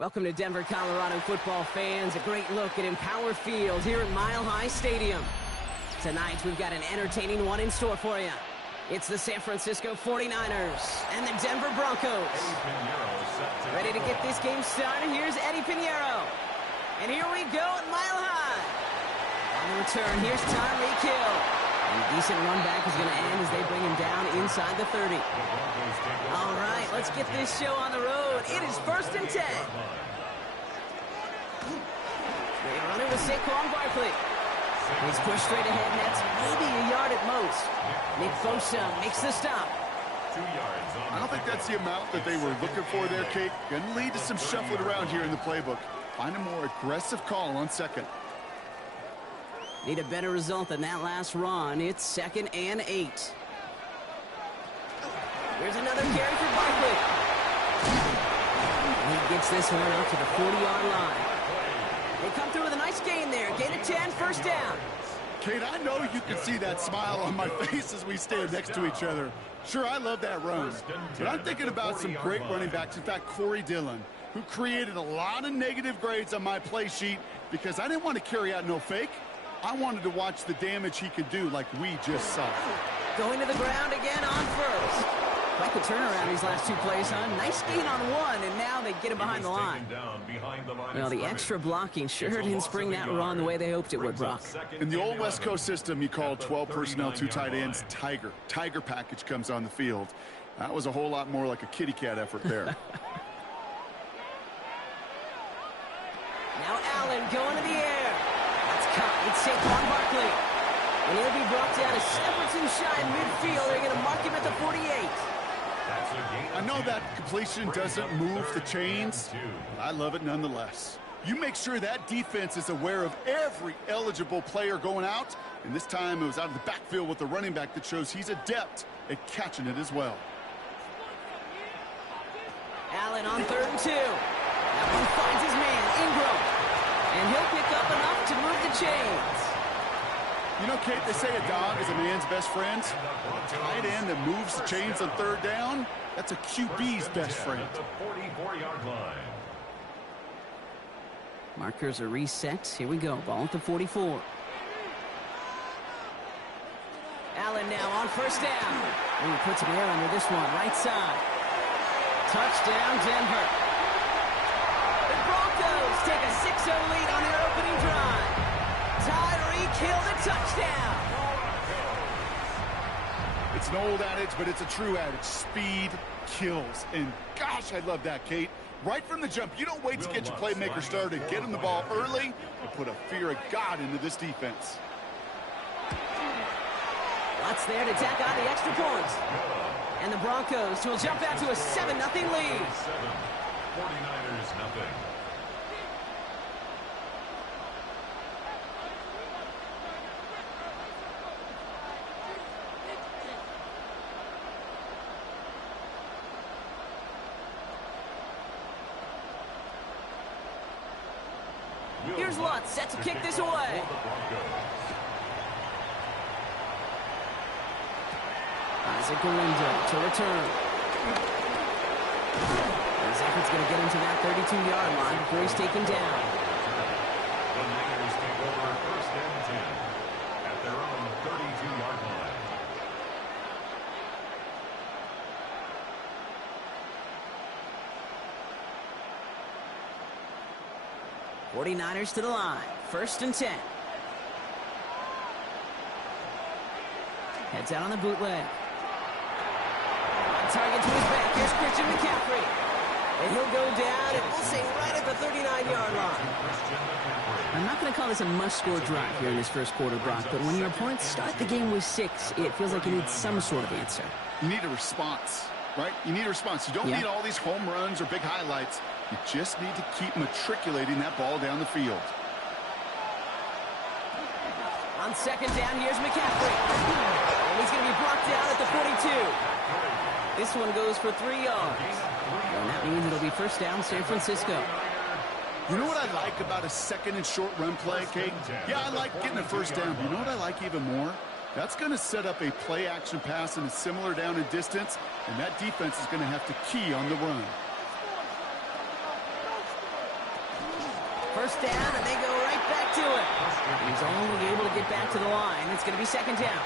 Welcome to Denver, Colorado football fans. A great look at Empower Field here at Mile High Stadium. Tonight, we've got an entertaining one in store for you. It's the San Francisco 49ers and the Denver Broncos. Ready to get this game started? Here's Eddie Pinheiro. And here we go at Mile High. On the return, here's Tyreek Hill. And a decent run back is going to end as they bring him down inside the 30. All right, let's get this show on the road. It is 1st and 10. They run it with Saquon Barkley. He's pushed straight ahead, and that's maybe a yard at most. Nick Bosa makes the stop. 2 yards. I don't think that's the amount that they were looking for there, Kate. Going to lead to some shuffling around here in the playbook. Find a more aggressive call on second. Need a better result than that last run. It's 2nd and 8. Here's another carry for Barkley. He gets this one up to the 40-yard line. They come through with a nice gain there. Gain of 10, first down. Kate, I know you can see that smile on my face as we stand next to each other. Sure, I love that run, but I'm thinking about some great running backs. In fact, Corey Dillon, who created a lot of negative grades on my play sheet because I didn't want to carry out no fake. I wanted to watch the damage he could do like we just saw. Going to the ground again on first. Quite the turnaround these last two plays, huh? Nice gain on one, and now they get him behind the line. Well, the extra blocking sure didn't spring that run the way they hoped it would, Brock. In the old West Coast system, you call 12 personnel, 2 tight ends, Tiger. Tiger package comes on the field. That was a whole lot more like a kitty cat effort there. Now Allen going to the air. That's caught. It's Saquon Barkley. And he'll be brought down a step or two shy in midfield. They're going to mark him at the 48. I know that completion doesn't move the chains, but I love it nonetheless. You make sure that defense is aware of every eligible player going out, and this time it was out of the backfield with the running back that shows he's adept at catching it as well. Allen on 3rd and 2. That one finds his man, Ingram. And he'll pick up enough to move the chains. You know, Kate, they say a dog is a man's best friend. A tight end that moves the chains on 3rd down, that's a QB's best friend. Markers are reset. Here we go. Ball at the 44. Allen now on 1st down. He puts an air under this one. Right side. Touchdown, Denver. The Broncos take a 6-0 lead on their opening drive. Tyreek Hill the touchdown. It's an old adage, but it's a true adage. Speed kills. And gosh, I love that, Kate. Right from the jump, you don't wait to get your playmaker started. Get him the ball early and put a fear of God into this defense. Lots there to tack on the extra points. And the Broncos will jump out to a 7-0 lead. 49ers nothing. Here's Lutz set to kick this away. Isaac Galindo to return. Zach's going to get him to that 32-yard line before he's taken down. The Niners take over 1st and 10 at their own 32-yard line. '49ers to the line. 1st and 10. Heads out on the bootleg. On target to his back. Here's Christian McCaffrey. And he'll go down, and we'll say right at the 39-yard line. I'm not going to call this a must-score drive here in this first quarter, Brock, but when your opponents start the game with 6, it feels like you need some sort of answer. You need a response, right? You need a response. You don't need all these home runs or big highlights. You just need to keep matriculating that ball down the field. On 2nd down, here's McCaffrey. And he's going to be brought down at the 42. This one goes for 3 yards. And that means it'll be 1st down, San Francisco. You know what I like about a 2nd and short run play, Kate? Yeah, I like getting a 1st down. But you know what I like even more? That's going to set up a play-action pass in a similar down and distance, and that defense is going to have to key on the run. 1st down, and they go right back to it. He's only able to get back to the line. It's going to be 2nd down.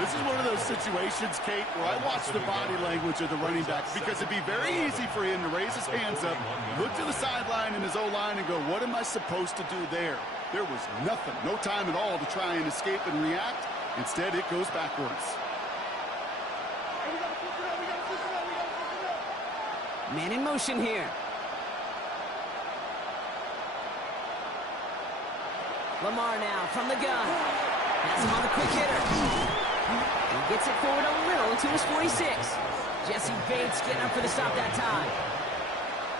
This is one of those situations, Kate, where I watch the body language of the running back because it'd be very easy for him to raise his hands up, look to the sideline in his O-line and go, what am I supposed to do there? There was nothing, no time at all to try and escape and react. Instead, it goes backwards. Man in motion here. Lamar now from the gun. Has him on the quick hitter. He gets it forward a little to his 46. Jesse Bates getting up for the stop that time.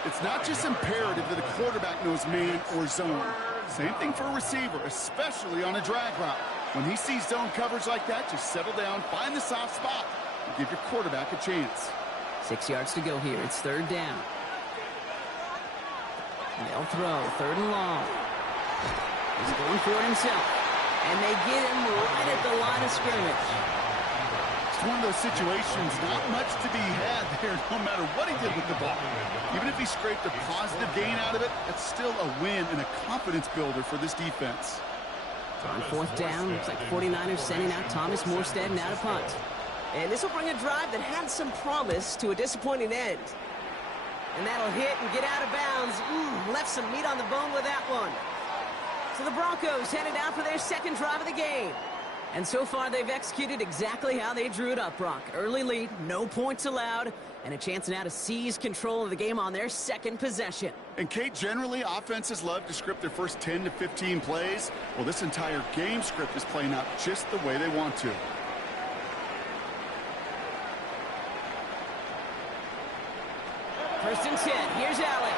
It's not just imperative that a quarterback knows man or zone. Same thing for a receiver, especially on a drag route. When he sees zone coverage like that, just settle down, find the soft spot, and give your quarterback a chance. 6 yards to go here. It's 3rd down. They'll throw. 3rd and long. He's going for it himself. And they get him right at the line of scrimmage. It's one of those situations, not much to be had there, no matter what he did with the ball. Even if he scraped a positive gain out of it, that's still a win and a confidence builder for this defense. On 4th down, looks like 49ers sending out Thomas Morstead now to punt. And this will bring a drive that had some promise to a disappointing end. And that'll hit and get out of bounds. Left some meat on the bone with that one. So the Broncos headed out for their 2nd drive of the game. And so far, they've executed exactly how they drew it up, Brock. Early lead, no points allowed, and a chance now to seize control of the game on their 2nd possession. And, Kate, generally, offenses love to script their first 10 to 15 plays. Well, this entire game script is playing out just the way they want to. First and 10. Here's Allen.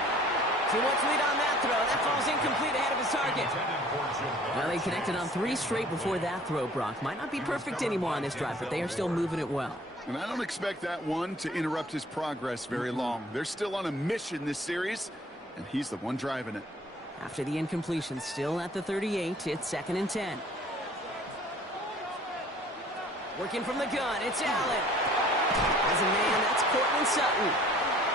Too much lead on that throw. That falls incomplete ahead of his target. Well, they connected on 3 straight before that throw, Brock. Might not be perfect anymore on this drive, but they are still moving it well. And I don't expect that one to interrupt his progress very long. They're still on a mission this series, and he's the one driving it. After the incompletion, still at the 38, it's 2nd and 10. Working from the gun, it's Allen. As a man, that's Cortland Sutton.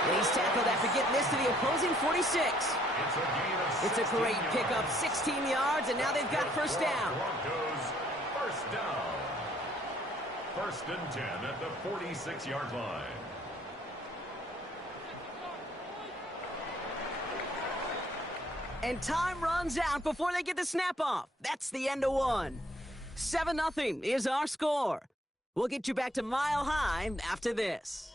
And he's tackled after getting this to the opposing 46. It's a great pickup, 16 yards, and now they've got first down. First down. First and 10 at the 46-yard line. And time runs out before they get the snap off. That's the end of one. 7-0 is our score. We'll get you back to Mile High after this.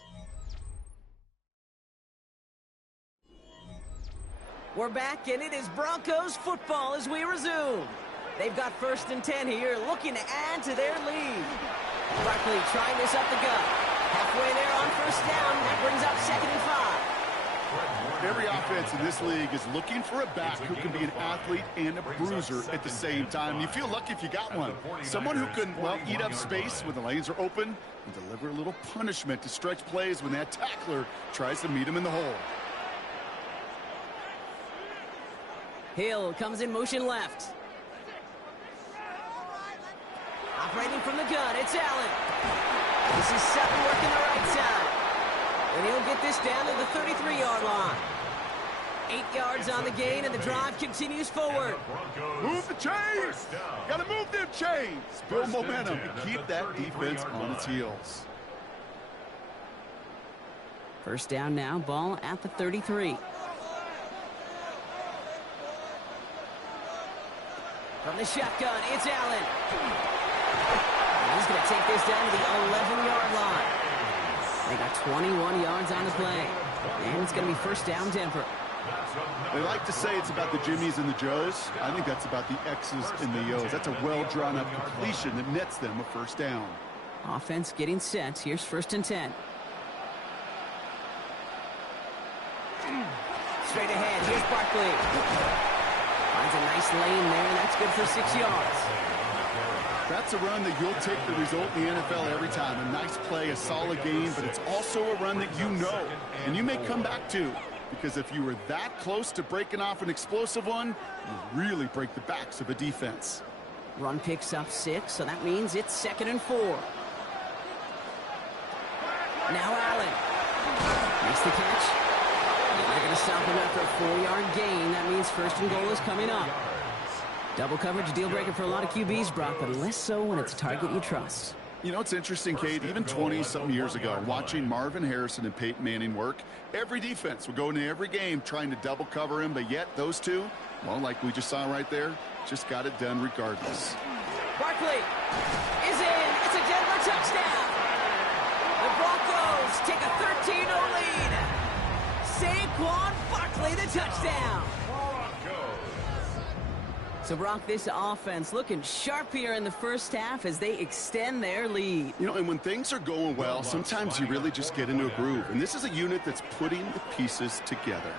We're back, and it is Broncos football as we resume. They've got first and 10 here, looking to add to their lead. Barkley trying this up the gut. Halfway there on first down. That brings up 2nd and 5. Every offense in this league is looking for a back who can be an athlete and a bruiser at the same time. You feel lucky if you got one. Someone who can, well, eat up space when the lanes are open and deliver a little punishment to stretch plays when that tackler tries to meet him in the hole. Hill comes in motion left. Operating from the gun, it's Allen. This is Sutton working the right side. And he'll get this down to the 33-yard line. 8 yards on the gain, and the drive continues forward. Move the chains! Got to move them chains! Build momentum and keep that defense on its heels. First down now, ball at the 33. From the shotgun, it's Allen. He's going to take this down to the 11-yard line. They got 21 yards on the play. And it's going to be first down, Denver. They like to say it's about the Jimmies and the Joes. I think that's about the X's and the O's. That's a well-drawn-up completion that nets them a first down. Offense getting set. Here's first and 10. Straight ahead. Here's Barkley. Finds a nice lane there, and that's good for 6 yards. That's a run that you'll take the result in the NFL every time. A nice play, a solid game, but it's also a run that you know, and you may come back to. Because if you were that close to breaking off an explosive one, you really break the backs of a defense. Run picks up 6, so that means it's 2nd and 4. Now Allen makes the catch. They're going to stop him after a 4-yard gain. That means first and goal is coming up. Double coverage, deal breaker for a lot of QBs, Brock, but less so when it's a target you trust. You know, it's interesting, Kate, even 20-something years ago, watching Marvin Harrison and Peyton Manning work, every defense would go into every game trying to double cover him, but yet those two, well, like we just saw right there, just got it done regardless. Barkley is in. It's a Denver touchdown. The Broncos take a 13-0 lead. Saquon Barkley, the touchdown. So, Brock, this offense looking sharp here in the first half as they extend their lead. You know, and when things are going well, sometimes you really just get into a groove. And this is a unit that's putting the pieces together.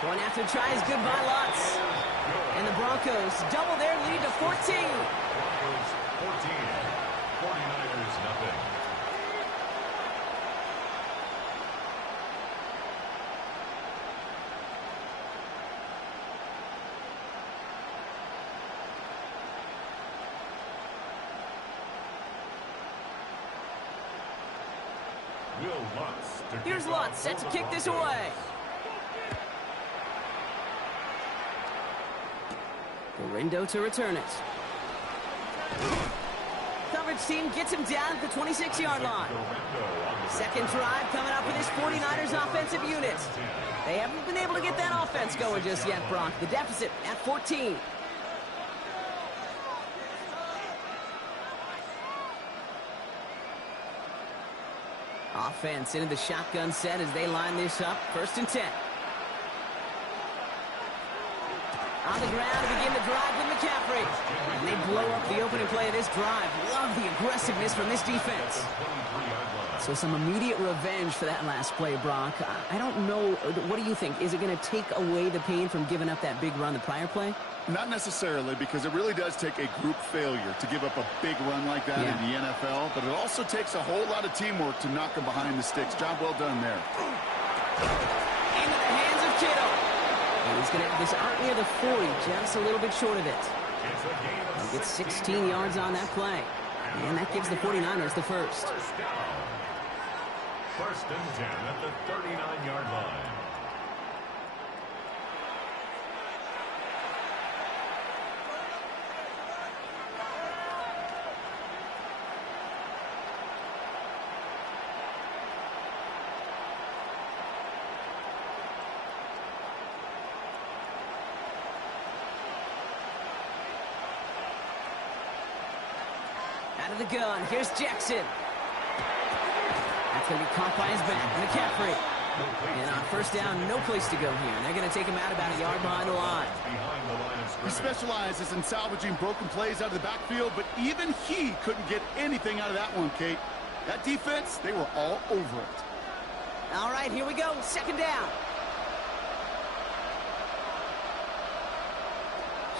Going after tries, good by Lutz. And the Broncos double their lead to 14. Broncos 14, 49ers nothing. Here's Lutz, set to kick this away. Gorindo to return it. Coverage team gets him down at the 26-yard line. Second drive coming up for this 49ers offensive unit. They haven't been able to get that offense going just yet, Brock. The deficit at 14. Offense into the shotgun set as they line this up. First and 10. On the ground to begin the drive with McCaffrey. And they blow up the opening play of this drive. Love the aggressiveness from this defense. So some immediate revenge for that last play, Brock. I don't know. What do you think? Is it going to take away the pain from giving up that big run the prior play? Not necessarily, because it really does take a group failure to give up a big run like that in the NFL, but it also takes a whole lot of teamwork to knock them behind the sticks. Job well done there. Into the hands of Kittle. And he's going to have this out near the 40, just a little bit short of it. He gets 16 yards on that play. And that gives the 49ers the first. First and 10 at the 39-yard line. Out of the gun, here's Jackson. That's going to be caught by his back, McCaffrey. And on first down, no place to go here. They're going to take him out about a yard behind the line. He specializes in salvaging broken plays out of the backfield, but even he couldn't get anything out of that one, Kate. That defense, they were all over it. All right, here we go. Second down.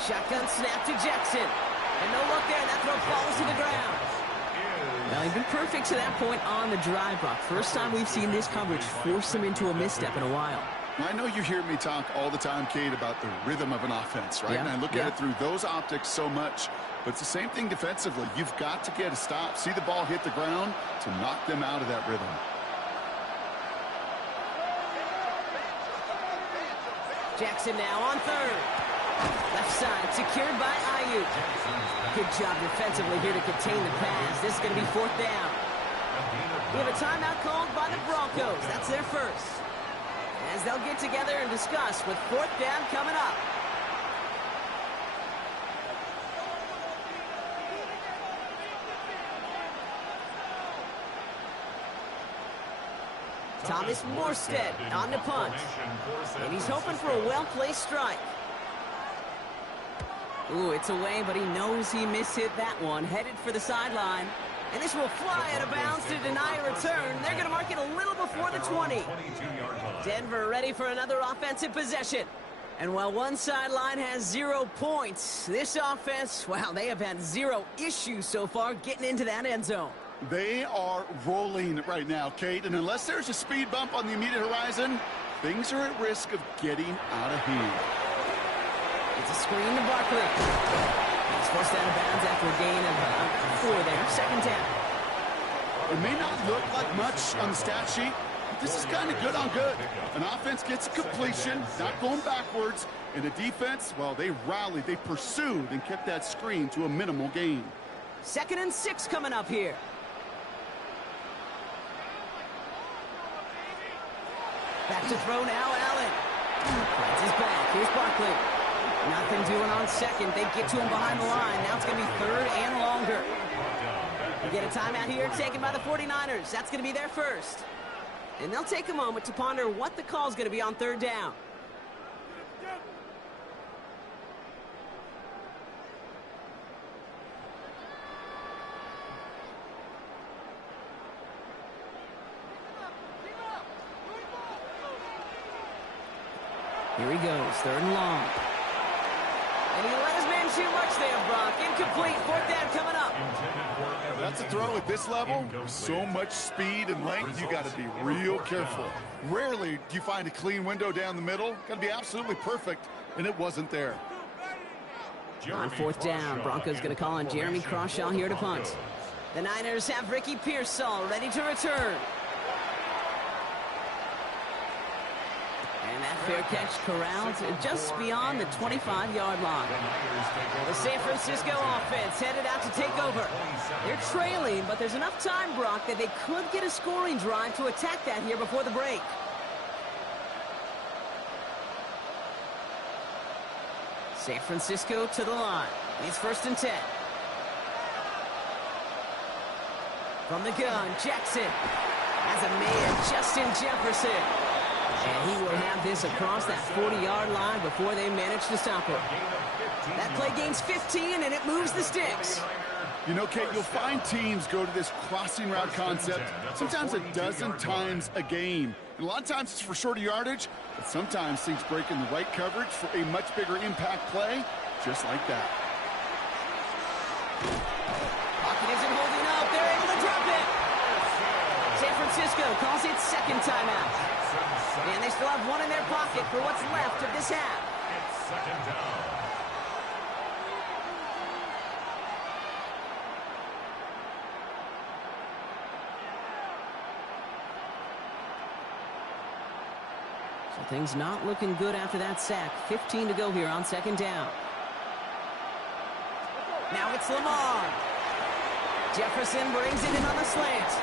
Shotgun snap to Jackson. And no look there. That throw falls to the ground. Well, he's been perfect to that point on the drive, Brock. First time we've seen this coverage force him into a misstep in a while. I know you hear me talk all the time, Kate, about the rhythm of an offense, right? And I look at it through those optics so much. But it's the same thing defensively. You've got to get a stop, see the ball hit the ground to knock them out of that rhythm. Jackson now on third. Left side secured by Ayuk. Good job defensively here to contain the pass. This is going to be fourth down. We have a timeout called by the Broncos. That's their first. As they'll get together and discuss with fourth down coming up. Thomas Morstead on the punt. And he's hoping for a well-placed strike. Ooh, it's away, but he knows he mishit that one. Headed for the sideline. And this will fly out of bounds to deny a return. They're going to mark it a little before the 20. Denver ready for another offensive possession. And while one sideline has 0 points, this offense, wow, they have had 0 issues so far getting into that end zone. They are rolling right now, Kate, and unless there's a speed bump on the immediate horizon, things are at risk of getting out of hand. It's a screen to Barkley. He's forced out of bounds after a gain of 4 there. Second down. It may not look like much on the stat sheet, but this is kind of good on good. An offense gets completion, not going backwards, and a defense, well, they rallied, they pursued, and kept that screen to a minimal gain. 2nd and 6 coming up here. Back to throw now, Allen. Finds his back. Here's Barkley. Nothing doing on second. They get to him behind the line. Now it's going to be third and longer. We get a timeout here taken by the 49ers. That's going to be their first. And they'll take a moment to ponder what the call is going to be on third down. Here he goes, 3rd and long. And he let his man too much there, Brock. Incomplete, 4th down coming up. That's a throw at this level. So much speed and length, you got to be real careful. Rarely do you find a clean window down the middle. Got to be absolutely perfect, and it wasn't there. On 4th down, Broncos going to call on Jeremy Crawshaw here to punt. The Niners have Ricky Pearsall ready to return. And that fair catch corralled just beyond the 25-yard line. The San Francisco offense headed out to take over. They're trailing, but there's enough time, Brock, that they could get a scoring drive to attack that here before the break. San Francisco to the line. It's 1st and 10. From the gun, Jackson has a man, Justin Jefferson. And he will have this across that 40-yard line before they manage to stop him. That play gains 15, and it moves the sticks. You know, Kate, you'll find teams go to this crossing route concept sometimes a dozen times a game. And a lot of times it's for shorter yardage, but sometimes things break in the right coverage for a much bigger impact play, just like that. Pocket isn't holding up. They're able to drop it. San Francisco calls it second timeout. And they still have one in their pocket for what's left of this half. It's second down. So things not looking good after that sack. 15 to go here on second down. Now it's Lamar. Jefferson brings it in on the slant.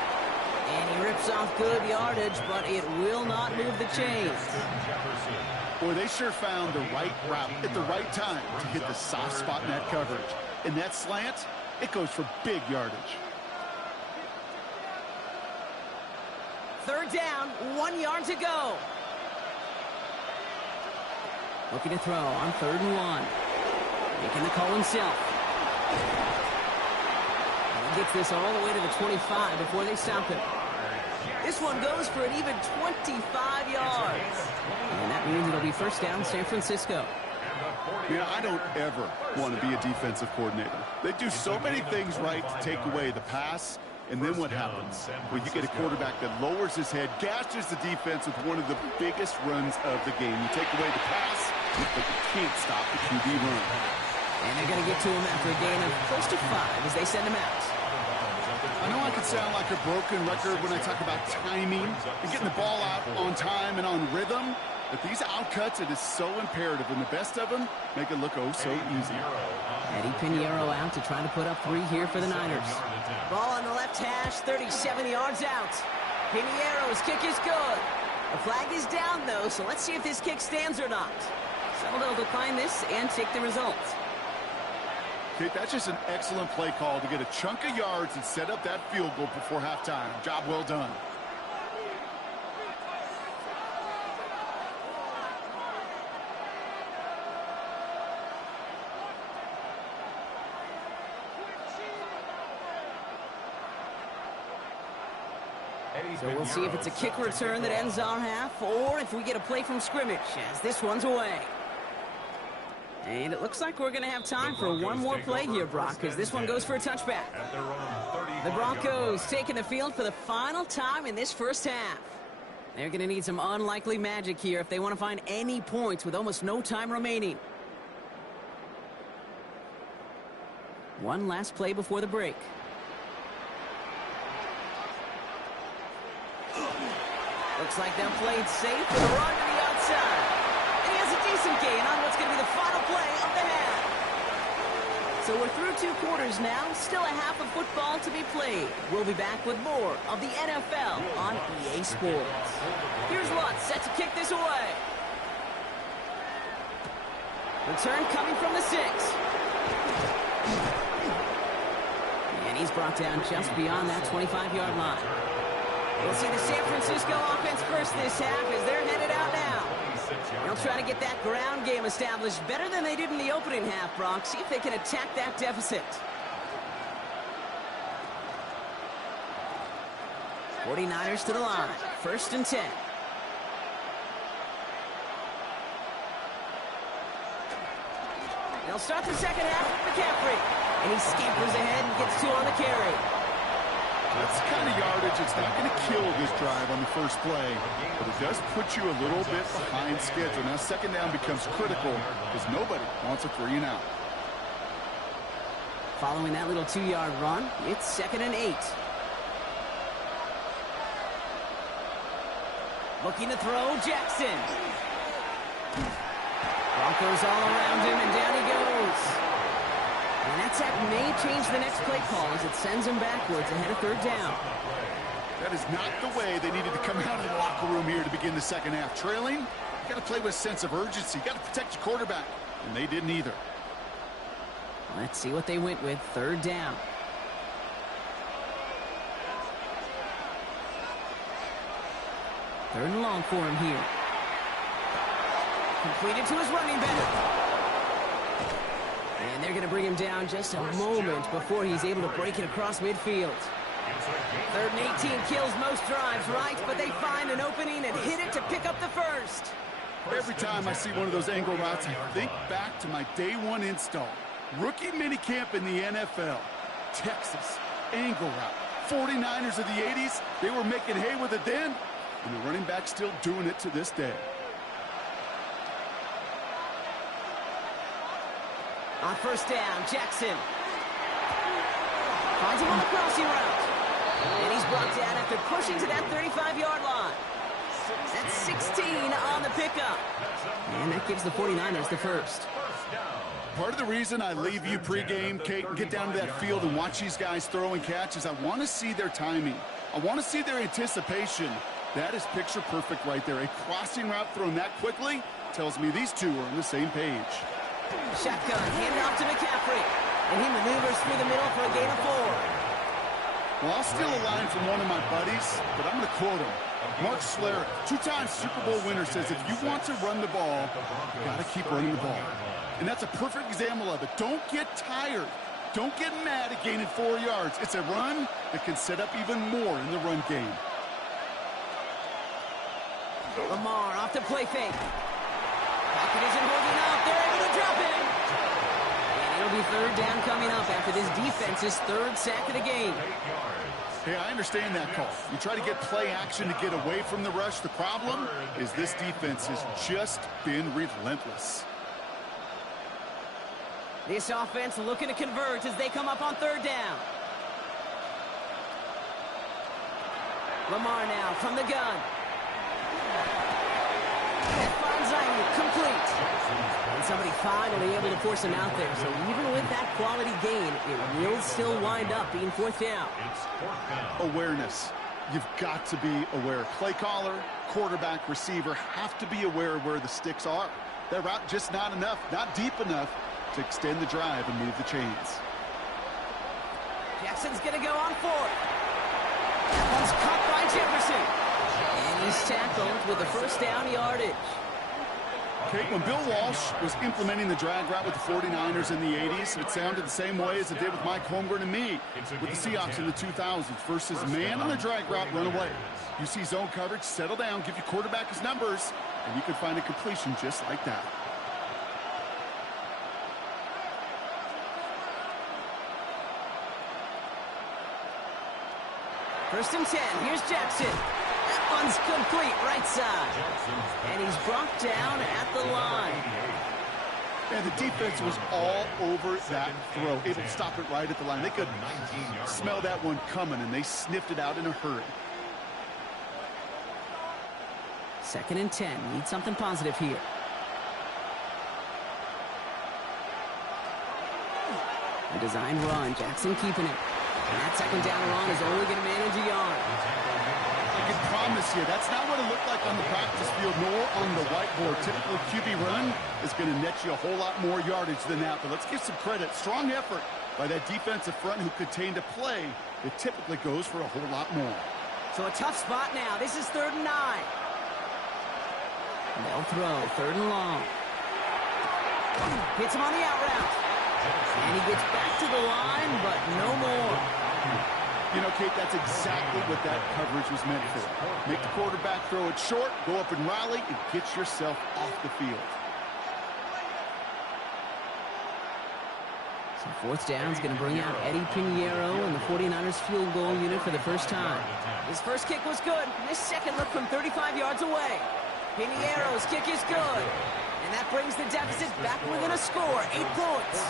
And he rips off good yardage, but it will not move the chains. Boy, they sure found the right route at the right time to hit the soft spot in that coverage. And that slant, it goes for big yardage. Third down, 1 yard to go. Looking to throw on 3rd and 1. Making the call himself. And he gets this all the way to the 25 before they stop him. This one goes for an even 25 yards. And that means it'll be first down San Francisco. Yeah, I don't ever want to be a defensive coordinator. They do so many things right to take away the pass. And then what happens? Well, you get a quarterback that lowers his head, gashes the defense with one of the biggest runs of the game. You take away the pass, but you can't stop the QB run. And they're going to get to him after a gain of close to 5 as they send him out. I know I could sound like a broken record when I talk about timing and getting the ball out on time and on rhythm, but these outcuts, it is so imperative, and the best of them make it look oh so easy. Eddie Pinheiro out to try to put up 3 here for the Niners. Ball on the left hash, 37 yards out. Pinheiro's kick is good. The flag is down, though, so let's see if this kick stands or not. So they'll decline this and take the results. Kate, that's just an excellent play call to get a chunk of yards and set up that field goal before halftime. Job well done. So we'll see if it's a kick return that ends our half, or if we get a play from scrimmage, as this one's away. And it looks like we're going to have time for one more play here, Brock, because this one goes for a touchback. The Broncos taking the field for the final time in this first half. They're going to need some unlikely magic here if they want to find any points with almost no time remaining. One last play before the break. Looks like they'll play it safe with a run to the outside. And he has a decent gain on what's going to be the final play of the half. So we're through 2 quarters now. Still a half of football to be played. We'll be back with more of the NFL on EA Sports. Here's Lutz set to kick this away. Return coming from the 6. And he's brought down just beyond that 25-yard line. We'll see the San Francisco offense first this half as they're headed out now. They'll try to get that ground game established better than they did in the opening half, Brock. See if they can attack that deficit. 49ers to the line. 1st and 10. They'll start the second half with McCaffrey. And he scampers ahead and gets 2 on the carry. That's the kind of yardage that's not going to kill this drive on the first play, but it does put you a little bit behind schedule. Now, second down becomes critical because nobody wants a 3 and out. Following that little 2-yard run, it's 2nd and 8. Looking to throw, Jackson. Broncos all around him, and down he goes. And that sack may change the next play call as it sends him backwards ahead of 3rd down. That is not the way they needed to come out of the locker room here to begin the second half. Trailing, you got to play with a sense of urgency. You got to protect your quarterback, and they didn't either. Let's see what they went with. 3rd down. Third and long for him here. Completed to his running back. And they're going to bring him down just a moment before he's able to break it across midfield. 3rd and 18 kills most drives, right? But they find an opening and hit it to pick up the first. Every time I see one of those angle routes, I think back to my day one install. Rookie minicamp in the NFL. Texas, angle route. 49ers of the 80s, they were making hay with it then, and the running back's still doing it to this day. On 1st down, Jackson finds him on the crossing route. And he's brought down after pushing to that 35-yard line. That's 16 on the pickup. And that gives the 49ers the first. Part of the reason I leave you pregame, Kate, and get down to that field and watch these guys throw and catch is I want to see their timing. I want to see their anticipation. That is picture perfect right there. A crossing route thrown that quickly tells me these two are on the same page. Shotgun, hand off to McCaffrey. And he maneuvers through the middle for a gain of 4. Well, I'll steal a line from one of my buddies, but I'm going to quote him. Mark Schlereth, 2-time Super Bowl winner, says if you want to run the ball, you got to keep running the ball. And that's a perfect example of it. Don't get tired. Don't get mad at gaining 4 yards. It's a run that can set up even more in the run game. Lamar off the play fake. Pocket isn't holding up. They're able to drop it. And it'll be 3rd down coming up after this defense's 3rd sack of the game. Hey, I understand that call. You try to get play action to get away from the rush. The problem is this defense has just been relentless. This offense looking to convert as they come up on 3rd down. Lamar now from the gun. And finds Ayuk complete. And somebody finally able to force him out there. So even with that quality gain, it will still wind up being 4th down. Awareness. You've got to be aware. Play caller, quarterback, receiver have to be aware of where the sticks are. That route just not enough, not deep enough to extend the drive and move the chains. Jackson's going to go on 4th. That one's caught by Jefferson. And he's tackled with the 1st down yardage. Okay, when Bill Walsh was implementing the drag route with the 49ers in the 80s, it sounded the same way as it did with Mike Holmgren and me with the Seahawks in the 2000s versus man on the drag route, run away. You see zone coverage, settle down, give your quarterback his numbers, and you can find a completion just like that. First and 10. Here's Jackson. That one's complete right side. And he's brought down at the line. And the defense was all over that throw, able to stop it right at the line. They could smell that one coming, and they sniffed it out in a hurry. 2nd and 10. Need something positive here. A design run. Jackson keeping it. And that 2nd down run is only going to manage a yard. I can promise you, that's not what it looked like on the practice field nor on the whiteboard. Typical QB run is going to net you a whole lot more yardage than that. But let's give some credit. Strong effort by that defensive front who contained a play that typically goes for a whole lot more. So a tough spot now. This is 3rd and 9. They'll throw. 3rd and long. Hits him on the out route. And he gets back to the line, but no more. You know, Kate, that's exactly what that coverage was meant for. Make the quarterback throw it short, go up and rally, and get yourself off the field. So 4th down is going to bring out Eddie Pinheiro and the 49ers field goal unit for the first time. His first kick was good. His second look from 35 yards away. Pinheiro's kick is good. And that brings the deficit back within a score, 8 points.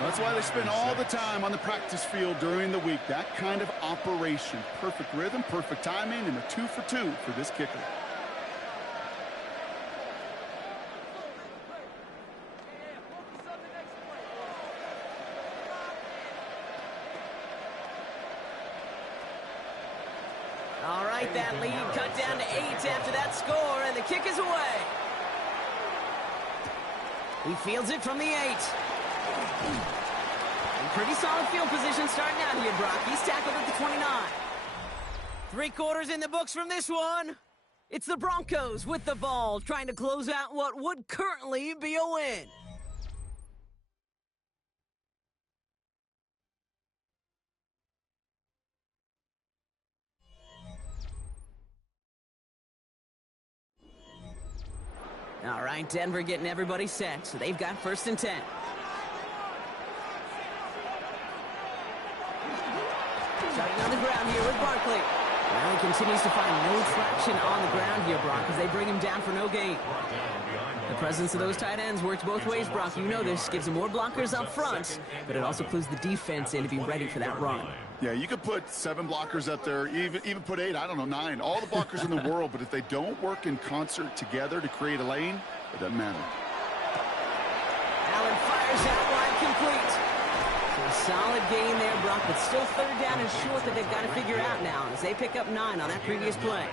That's why they spend all the time on the practice field during the week. That kind of operation. Perfect rhythm, perfect timing, and a 2 for 2 for this kicker. All right, that lead cut down to 8 after that score, and the kick is away. He fields it from the 8. Pretty solid field position starting out here, Brock. He's tackled at the 29. 3 quarters in the books from this one. It's the Broncos with the ball, trying to close out what would currently be a win. All right, Denver getting everybody set, so they've got 1st and 10. Starting on the ground here with Barkley. Well, he continues to find no traction on the ground here, Brock, as they bring him down for no gain. The presence of those tight ends works both ways, Brock. You know this. Gives them more blockers up front, but it also clues the defense in to be ready for that run. Yeah, you could put 7 blockers up there, even put 8, I don't know, 9. All the blockers in the world, but if they don't work in concert together to create a lane, it doesn't matter. Allen fires out wide, complete. So a solid gain there, Brock, but still 3rd down and short that they've got to figure out now as they pick up 9 on that previous play.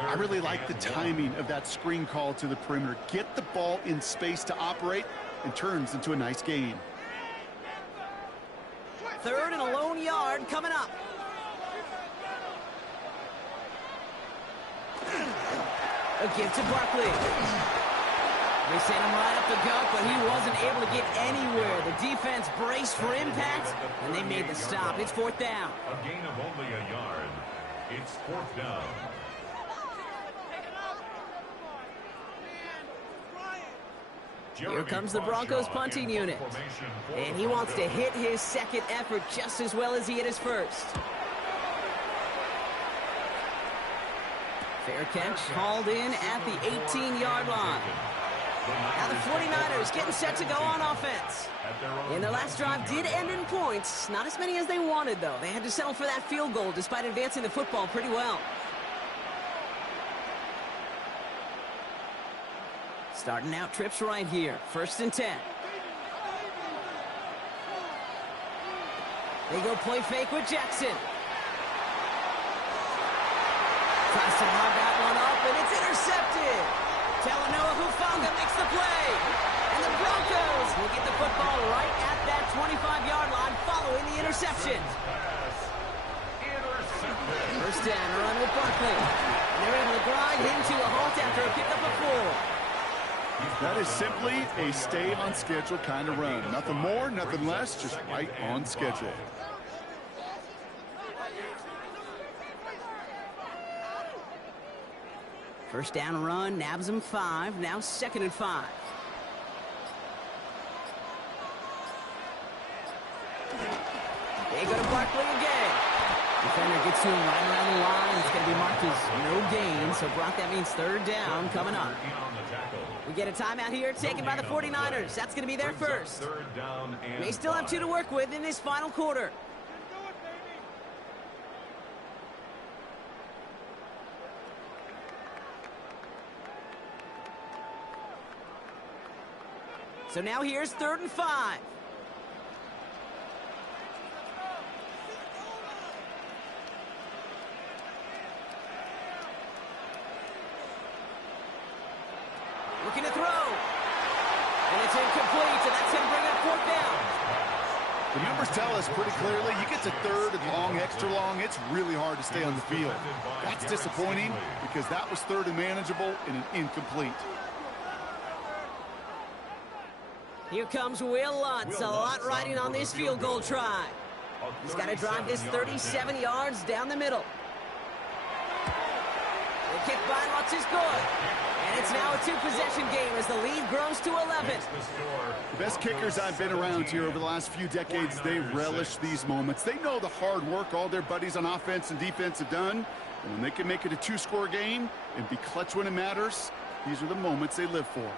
I really like the timing of that screen call to the perimeter. Get the ball in space to operate and turns into a nice gain. 3rd and a lone yard coming up. A give to Barkley. They sent him right up the gut, but he wasn't able to get anywhere. The defense braced for impact, and they made the stop. It's 4th down. A gain of only a yard. It's 4th down. Here comes the Broncos punting unit. And he wants to hit his 2nd effort just as well as he hit his 1st. Fair catch hauled in at the 18-yard line. Now the 49ers getting set to go on offense. And their last drive did end in points. Not as many as they wanted, though. They had to settle for that field goal despite advancing the football pretty well. Starting out trips right here. 1st and 10. They go play fake with Jackson. Tries to lob that one up, and it's intercepted. Talanoa Hufanga makes the play. And the Broncos will get the football right at that 25-yard line following the interception. 1st down, a run with Barkley. They're able to grind him to a halt after a pickup of 4. That is simply a stay-on-schedule kind of run. Nothing more, nothing less, just right on schedule. First down run, nabs him 5. Now 2nd and 5. They go to Barkley again. Defender gets to him right around the line. It's going to be marked as no gain. So, Brock, that means 3rd down coming up. We get a timeout here taken by the 49ers. That's going to be their 1st. They still have 2 to work with in this final quarter. So now here's 3rd and 5. Looking to throw. And it's incomplete, and that's going to bring up 4th down. The numbers tell us pretty clearly, you get to 3rd and long, extra long, it's really hard to stay on the field. That's disappointing because that was 3rd and manageable and an incomplete. Here comes Will Lutz, a lot riding on this field goal try. He's got to drive this 37 yards down the middle. The kick by Lutz is good. And it's now a 2-possession game as the lead grows to 11. The best kickers I've been around here over the last few decades, they relish these moments. They know the hard work all their buddies on offense and defense have done. And when they can make it a 2-score game and be clutch when it matters, these are the moments they live for.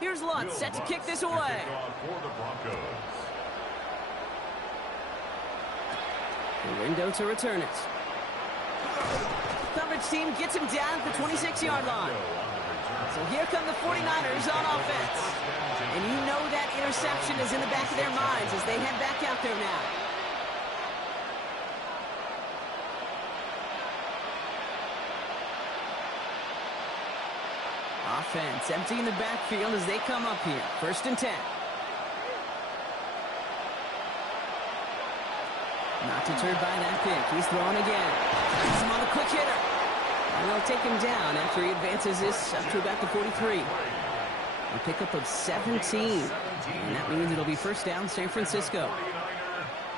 Here's Lutz set to kick this away. Window to return it. Coverage team gets him down at the 26-yard line. So here come the 49ers on offense. And you know that interception is in the back of their minds as they head back out there now. Offense emptying the backfield as they come up here. 1st and 10. Not deterred by that pick. He's throwing again. He's him on a quick hitter. And they'll take him down after he advances this up to about the 43. A pickup of 17. And that means it'll be 1st down San Francisco.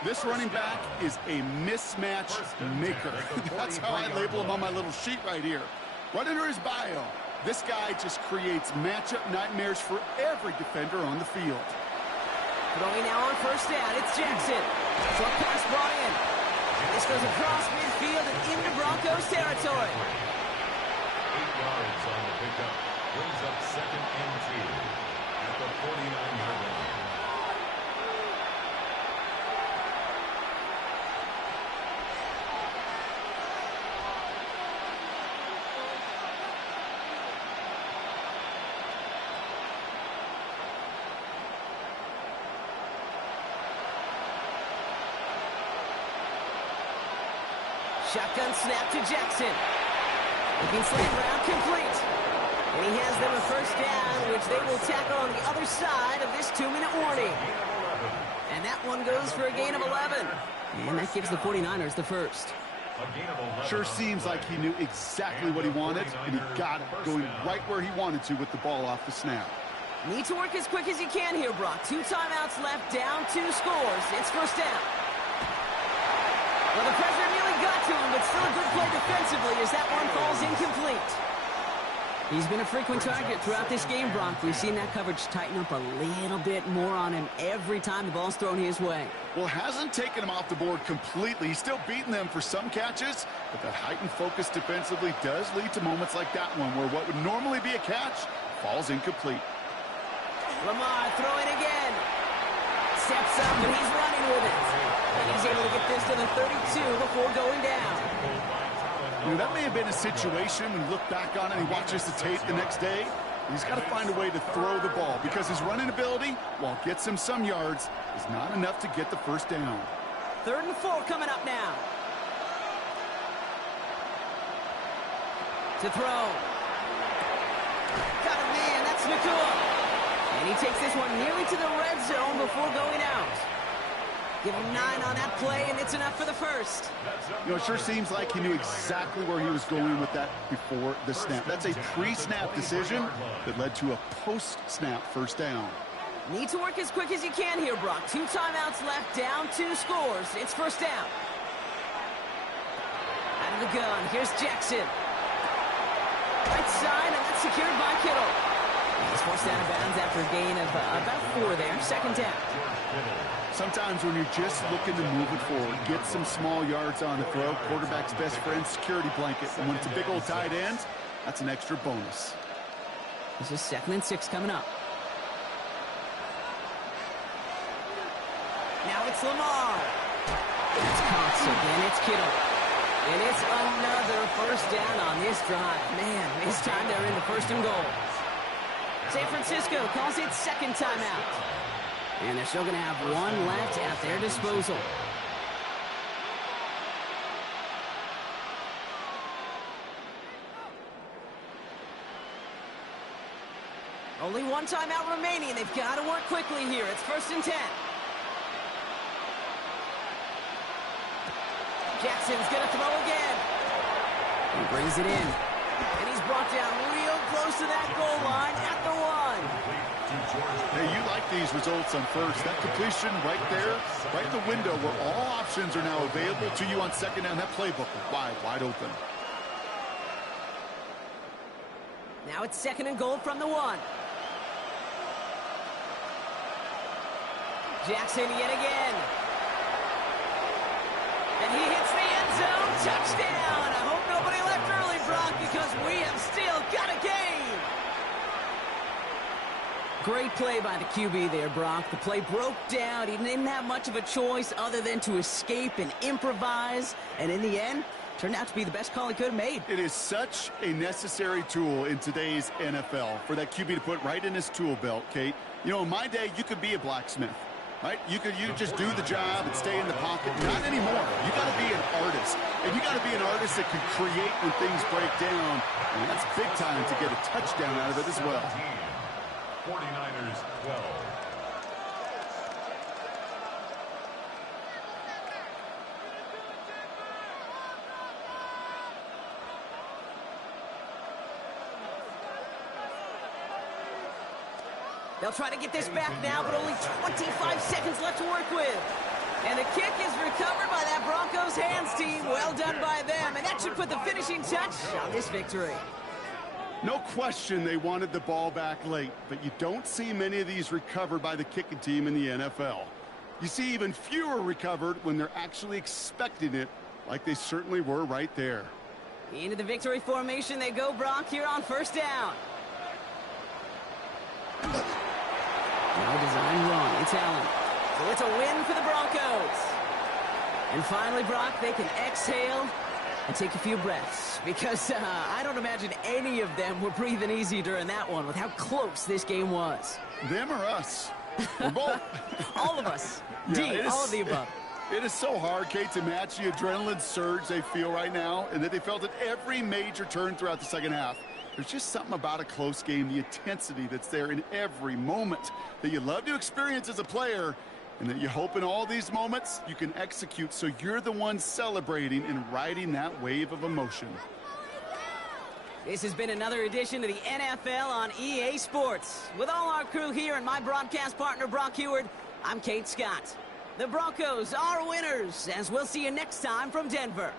This running back is a mismatch maker. That's how I label him on my little sheet right here. Right under his bio, this guy just creates matchup nightmares for every defender on the field. Throwing now on first down, it's Jackson. Short pass brought in. This goes across midfield and into Broncos territory. 8 yards on the pickup. Brings up 2nd and 2 at the 49-yard line. Shotgun snap to Jackson. Looking slant round complete. And he has them a first down, which they will tackle on the other side of this 2-minute warning. And that one goes for a gain of 11. And that gives the 49ers the first. Sure seems like he knew exactly what he wanted, and he got it, going right where he wanted to with the ball off the snap. Need to work as quick as you can here, Brock. 2 timeouts left, down 2 scores. It's first down. Well, the pressure nearly got to him, but still a good play defensively as that one falls incomplete. He's been a frequent target throughout this game, Brock. We've seen that coverage tighten up a little bit more on him every time the ball's thrown his way. Well, hasn't taken him off the board completely. He's still beating them for some catches, but that heightened focus defensively does lead to moments like that one where what would normally be a catch falls incomplete. Lamar throwing again. Steps up, and he's running with it. And he's able to get this to the 32 before going down. You know, that may have been a situation when you look back on it and he watches the tape the next day. He's got to find a way to throw the ball because his running ability, while it gets him some yards, is not enough to get the first down. 3rd and 4 coming up now. To throw. Got a man, that's Nakua. And he takes this one nearly to the red zone before going out. Give him 9 on that play, and it's enough for the first. You know, it sure seems like he knew exactly where he was going with that before the snap. That's a pre-snap decision that led to a post-snap first down. Need to work as quick as you can here, Brock. 2 timeouts left, down 2 scores. It's first down. Out of the gun, here's Jackson. Right side, and that's secured by Kittle. He's forced out of bounds after a gain of about 4 there. Second down. Sometimes when you're just looking to move it forward, get some small yards on the throw, quarterback's best friend, security blanket. And when it's a big old tight end, that's an extra bonus. This is 2nd and 6 coming up. Now it's Lamar. It's Cox again. It's Kittle. And it's another first down on this drive. Man, this time they're in the 1st and goal. San Francisco calls it 2nd timeout. And they're still going to have 1 left at their disposal. Only 1 timeout remaining. They've got to work quickly here. It's 1st and 10. Jackson's going to throw again. He brings it in. And he's brought down real close to that goal line at the 1. Hey, you like these results on first. That completion right there, right in the window where all options are now available to you on 2nd down. That playbook wide open. Now it's 2nd and goal from the 1. Jackson yet again. And he hits the end zone. Touchdown. I hope nobody left early, Brock, because we have still got a game. Great play by the QB there, Brock. The play broke down. He didn't have much of a choice other than to escape and improvise. And in the end, turned out to be the best call he could have made. It is such a necessary tool in today's NFL for that QB to put right in his tool belt, Kate. You know, in my day, you could be a blacksmith, right? You just do the job and stay in the pocket. Not anymore. You got to be an artist. And you got to be an artist that can create when things break down. And that's big time to get a touchdown out of it as well. 49ers 12. They'll try to get this back now, but only 25 seconds left to work with. And the kick is recovered by that Broncos hands team. Well done by them. And that should put the finishing touch on this victory. No question they wanted the ball back late, but you don't see many of these recovered by the kicking team in the NFL. You see even fewer recovered when they're actually expecting it, like they certainly were right there. Into the victory formation they go, Brock, here on first down. No design wrong. It's Allen. So it's a win for the Broncos. And finally, Brock, they can exhale and take a few breaths, because I don't imagine any of them were breathing easy during that one with how close this game was. Them or us? We're both. All of us. Yeah, all of the above. It is so hard, Kate, to match the adrenaline surge they feel right now, and that they felt at every major turn throughout the second half. There's just something about a close game, the intensity that's there in every moment that you love to experience as a player, and that you hope in all these moments you can execute so you're the one celebrating and riding that wave of emotion. This has been another edition of the NFL on EA Sports. With all our crew here and my broadcast partner, Brock Huard, I'm Kate Scott. The Broncos are winners, as we'll see you next time from Denver.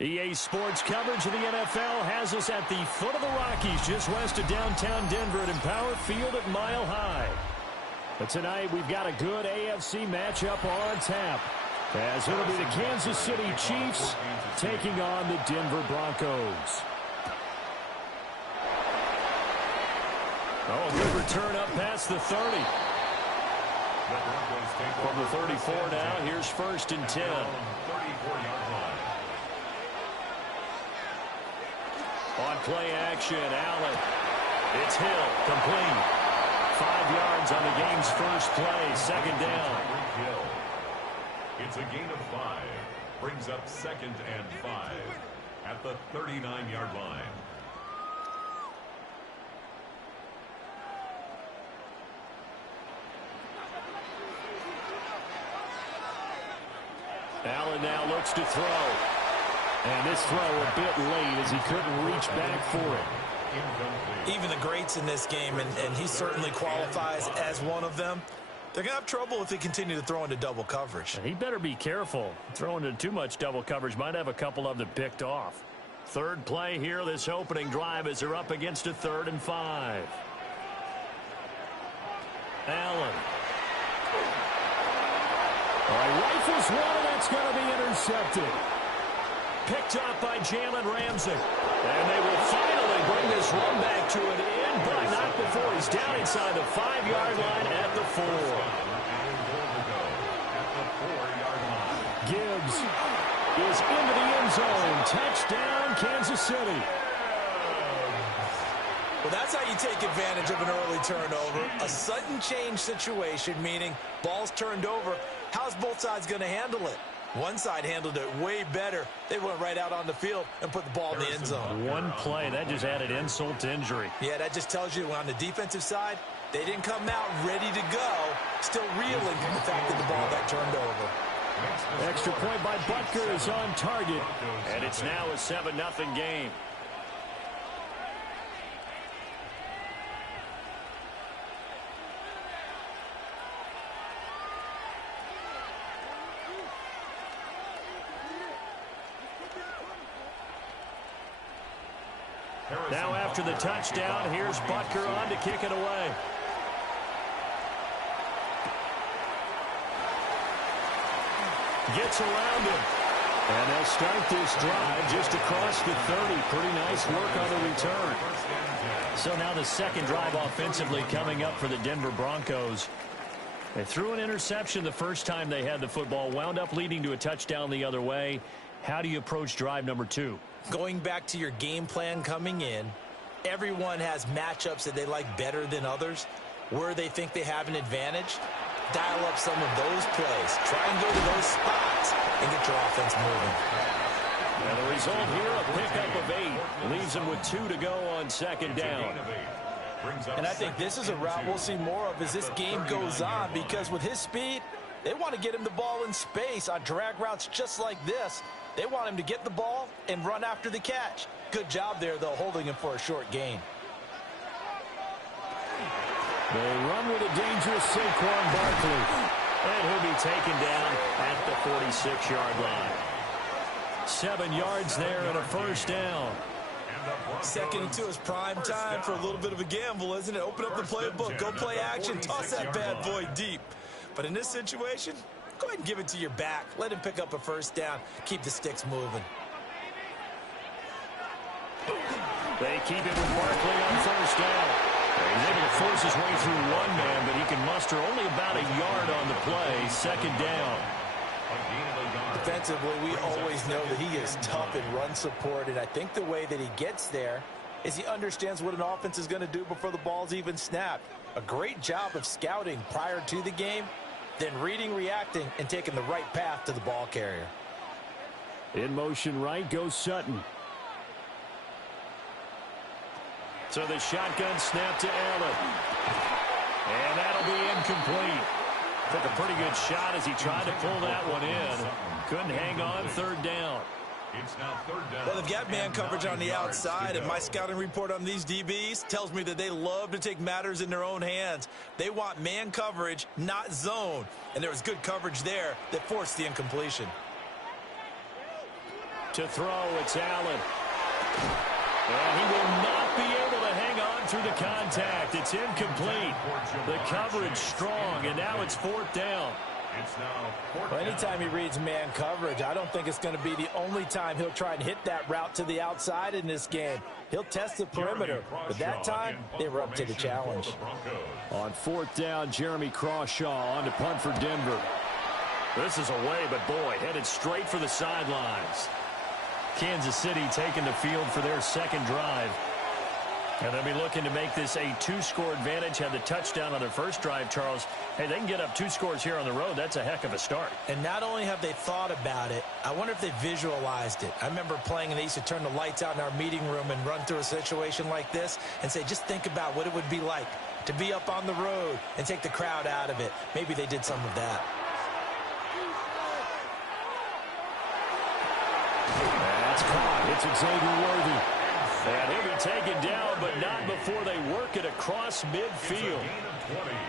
EA Sports coverage of the NFL has us at the foot of the Rockies, just west of downtown Denver at Empower Field at Mile High. But tonight we've got a good AFC matchup on tap, as it'll be the Kansas City Chiefs taking on the Denver Broncos. Oh, good return up past the 30. From the 34 now, here's 1st and 10. On play action, Allen. It's Hill, complete. 5 yards on the game's first play, 2nd down. It's a gain of 5. Brings up 2nd and 5 at the 39-yard line. Allen now looks to throw. And this throw a bit late as he couldn't reach back for it. Even the greats in this game, and he certainly qualifies as one of them, they're going to have trouble if they continue to throw into double coverage. And he better be careful. Throwing into too much double coverage might have a couple of them picked off. 3rd play here, this opening drive, as they're up against a 3rd and 5. Allen. Rifles one, and that's going to be intercepted. Picked up by Jalen Ramsey. And they will finally bring this run back to an end, but not before he's down inside the 5-yard line at the 4. Gibbs is into the end zone. Touchdown, Kansas City. Well, that's how you take advantage of an early turnover. A sudden change situation, meaning ball's turned over. How's both sides going to handle it? One side handled it way better. They went right out on the field and put the ball in the end zone. One play, that just added insult to injury. Yeah, that just tells you on the defensive side, they didn't come out ready to go, still reeling from the fact that the ball got turned over. Extra point by Butker is on target, and it's now a 7-0 game. Now after the touchdown, here's Butker on to kick it away. Gets around him. And they'll start this drive just across the 30. Pretty nice work on the return. So now the 2nd drive offensively coming up for the Denver Broncos. They threw an interception the first time they had the football, wound up leading to a touchdown the other way. How do you approach drive number 2? Going back to your game plan coming in, everyone has matchups that they like better than others. Where they think they have an advantage, dial up some of those plays. Try and go to those spots and get your offense moving. And the result here, a pickup of 8. Leaves them with 2 to go on 2nd down. And I think this is a route we'll see more of as this game goes on, because with his speed, they want to get him the ball in space on drag routes just like this. They want him to get the ball and run after the catch. Good job there, though, holding him for a short gain. They run with a dangerous Saquon Barkley. And he'll be taken down at the 46-yard line. 7 yards there and a 1st down. 2nd and 2 is prime time for a little bit of a gamble, isn't it? Open up the playbook, go play action, toss that bad boy deep. But in this situation, go ahead and give it to your back. Let him pick up a 1st down. Keep the sticks moving. They keep it with Barkley on 1st down. He's able to force his way through one man, but he can muster only about a yard on the play. 2nd down. Defensively, we always know that he is tough in run support, and I think the way that he gets there is he understands what an offense is going to do before the ball's even snapped. A great job of scouting prior to the game, then reading, reacting, and taking the right path to the ball carrier. In motion right goes Sutton. So the shotgun snap to Allen. And that'll be incomplete. Took a pretty good shot as he tried to pull that one in. Couldn't hang on. 3rd down. It's now 3rd down. Well, they've got man coverage on the outside, and my scouting report on these DBs tells me that they love to take matters in their own hands. They want man coverage, not zone. And there was good coverage there that forced the incompletion. To throw, it's Allen. And he will not be able to hang on through the contact. It's incomplete. The coverage strong, and now it's 4th down. Well, anytime he reads man coverage, I don't think it's going to be the only time he'll try and hit that route to the outside in this game. He'll test the perimeter, but that time they were up to the challenge. On 4th down, Jeremy Crawshaw on to punt for Denver. This is away, but boy, headed straight for the sidelines. Kansas City taking the field for their second drive. And they'll be looking to make this a 2-score advantage. Had the touchdown on their first drive, Charles. Hey, they can get up 2 scores here on the road. That's a heck of a start. And not only have they thought about it, I wonder if they visualized it. I remember playing and they used to turn the lights out in our meeting room and run through a situation like this and say, just think about what it would be like to be up on the road and take the crowd out of it. Maybe they did some of that. That's caught. It's Xavier Worthy. And he'll be taken down, but not before they work it across midfield.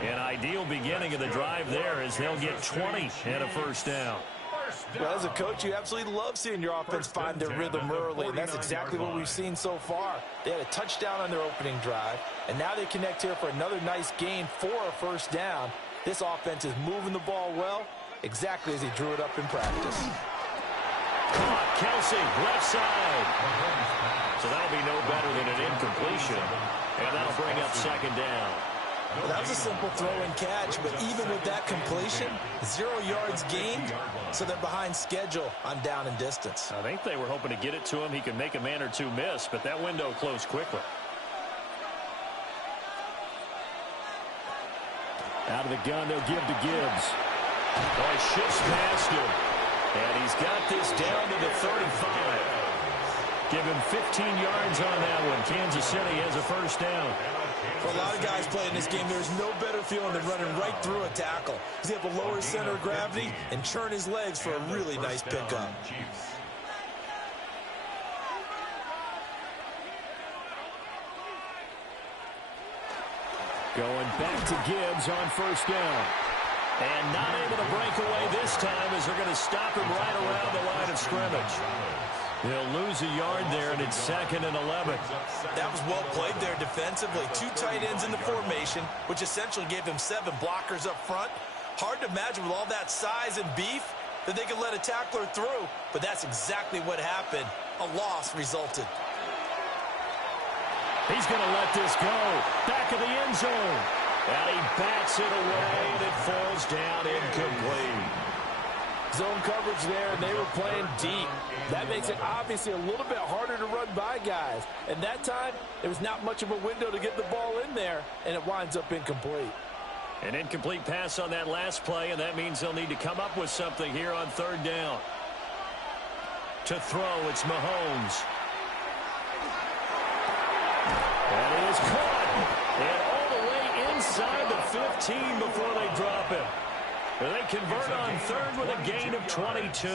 An ideal beginning of the drive there as they'll get 20 and a first down. Well, as a coach, you absolutely love seeing your offense find their rhythm early, and that's exactly what we've seen so far. They had a touchdown on their opening drive, and now they connect here for another nice gain for a first down. This offense is moving the ball well, exactly as he drew it up in practice. Caught, Kelsey, left side. So that'll be no better than an incompletion, and that'll bring up second down. Well, that was a simple throw and catch, but even with that completion, 0 yards gained, so they're behind schedule on down and distance. I think they were hoping to get it to him. He could make a man or two miss, but that window closed quickly. Out of the gun, they'll give to Gibbs. Boy, shifts past him. And he's got this down to the 35. Give him 15 yards on that one. Kansas City has a first down. For a lot of guys playing this game, there's no better feeling than running right through a tackle. He's able to lower his center of gravity and churn his legs for a really nice pickup. Going back to Gibbs on first down. And not able to break away this time as they're going to stop him right around the line of scrimmage. They'll lose a yard there, and it's 2nd and 11. That was well played there defensively. 2 tight ends in the formation, which essentially gave him 7 blockers up front. Hard to imagine with all that size and beef that they could let a tackler through, but that's exactly what happened. A loss resulted. He's going to let this go. Back of the end zone. And he bats it away, and it falls down incomplete. Zone coverage there, and they were playing deep. That makes it obviously a little bit harder to run by guys. And that time, there was not much of a window to get the ball in there, and it winds up incomplete. An incomplete pass on that last play, and that means they'll need to come up with something here on 3rd down. To throw, it's Mahomes. And he is caught. And all the way inside the 15 before they drop him. And they convert on 3rd with a gain of 22.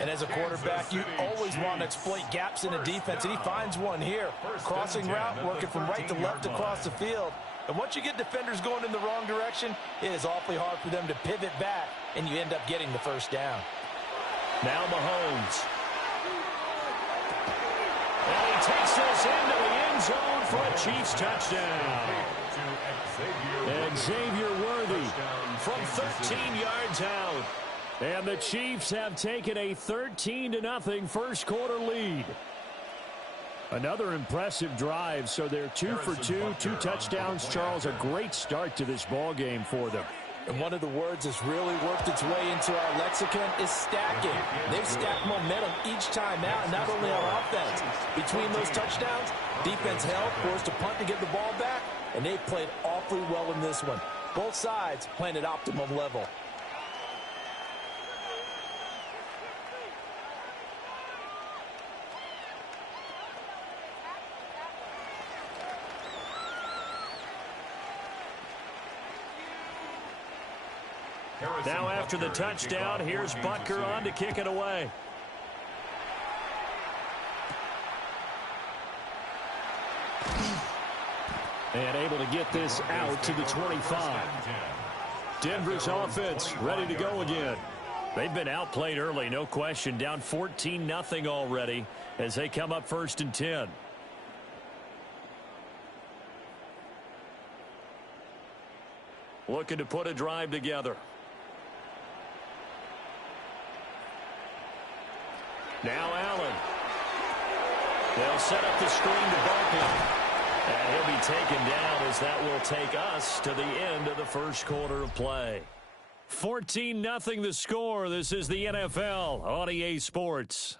And as a quarterback, you always want to exploit gaps in the defense, and he finds one here. Crossing route, working from right to left across the field. And once you get defenders going in the wrong direction, it is awfully hard for them to pivot back, and you end up getting the first down. Now Mahomes. And he takes this into the end zone for a Chiefs touchdown. And Xavier Worthy from 13 yards out. And the Chiefs have taken a 13-0 first quarter lead. Another impressive drive, so they're 2 for 2, 2 touchdowns. Charles, a great start to this ball game for them. And one of the words that's really worked its way into our lexicon is stacking. They've stacked momentum each time out, and not only on offense. Between those touchdowns, defense held, forced to punt to get the ball back, and they've played awfully well in this one. Both sides playing at optimum level. Now after the touchdown, here's Butker on to kick it away. And able to get this out to the 25. Denver's offense ready to go again. They've been outplayed early, no question. Down 14-0 already as they come up 1st and 10. Looking to put a drive together. Now Allen. They'll set up the screen to Barkley. And he'll be taken down as that will take us to the end of the first quarter of play. 14-0 the score. This is the NFL on EA Sports.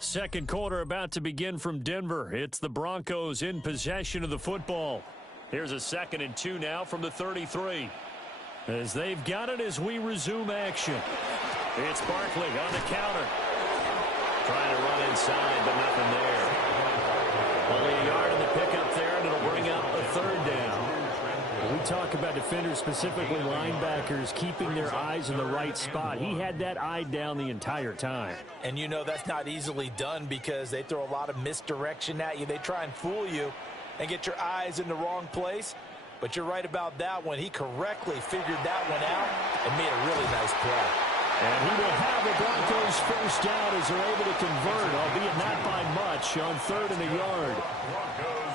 Second quarter about to begin from Denver. It's the Broncos in possession of the football. Here's a 2nd and 2 now from the 33. As they've got it as we resume action. It's Barkley on the counter. Trying to run inside, but nothing there. Only a yard in the pickup there, and it'll bring up a 3rd down. We talk about defenders, specifically linebackers, keeping their eyes in the right spot. He had that eye down the entire time. And you know that's not easily done because they throw a lot of misdirection at you. They try and fool you and get your eyes in the wrong place. But you're right about that one. He correctly figured that one out and made a really nice play. And he will have the Broncos first down as they're able to convert, albeit not by much, on 3rd and a yard.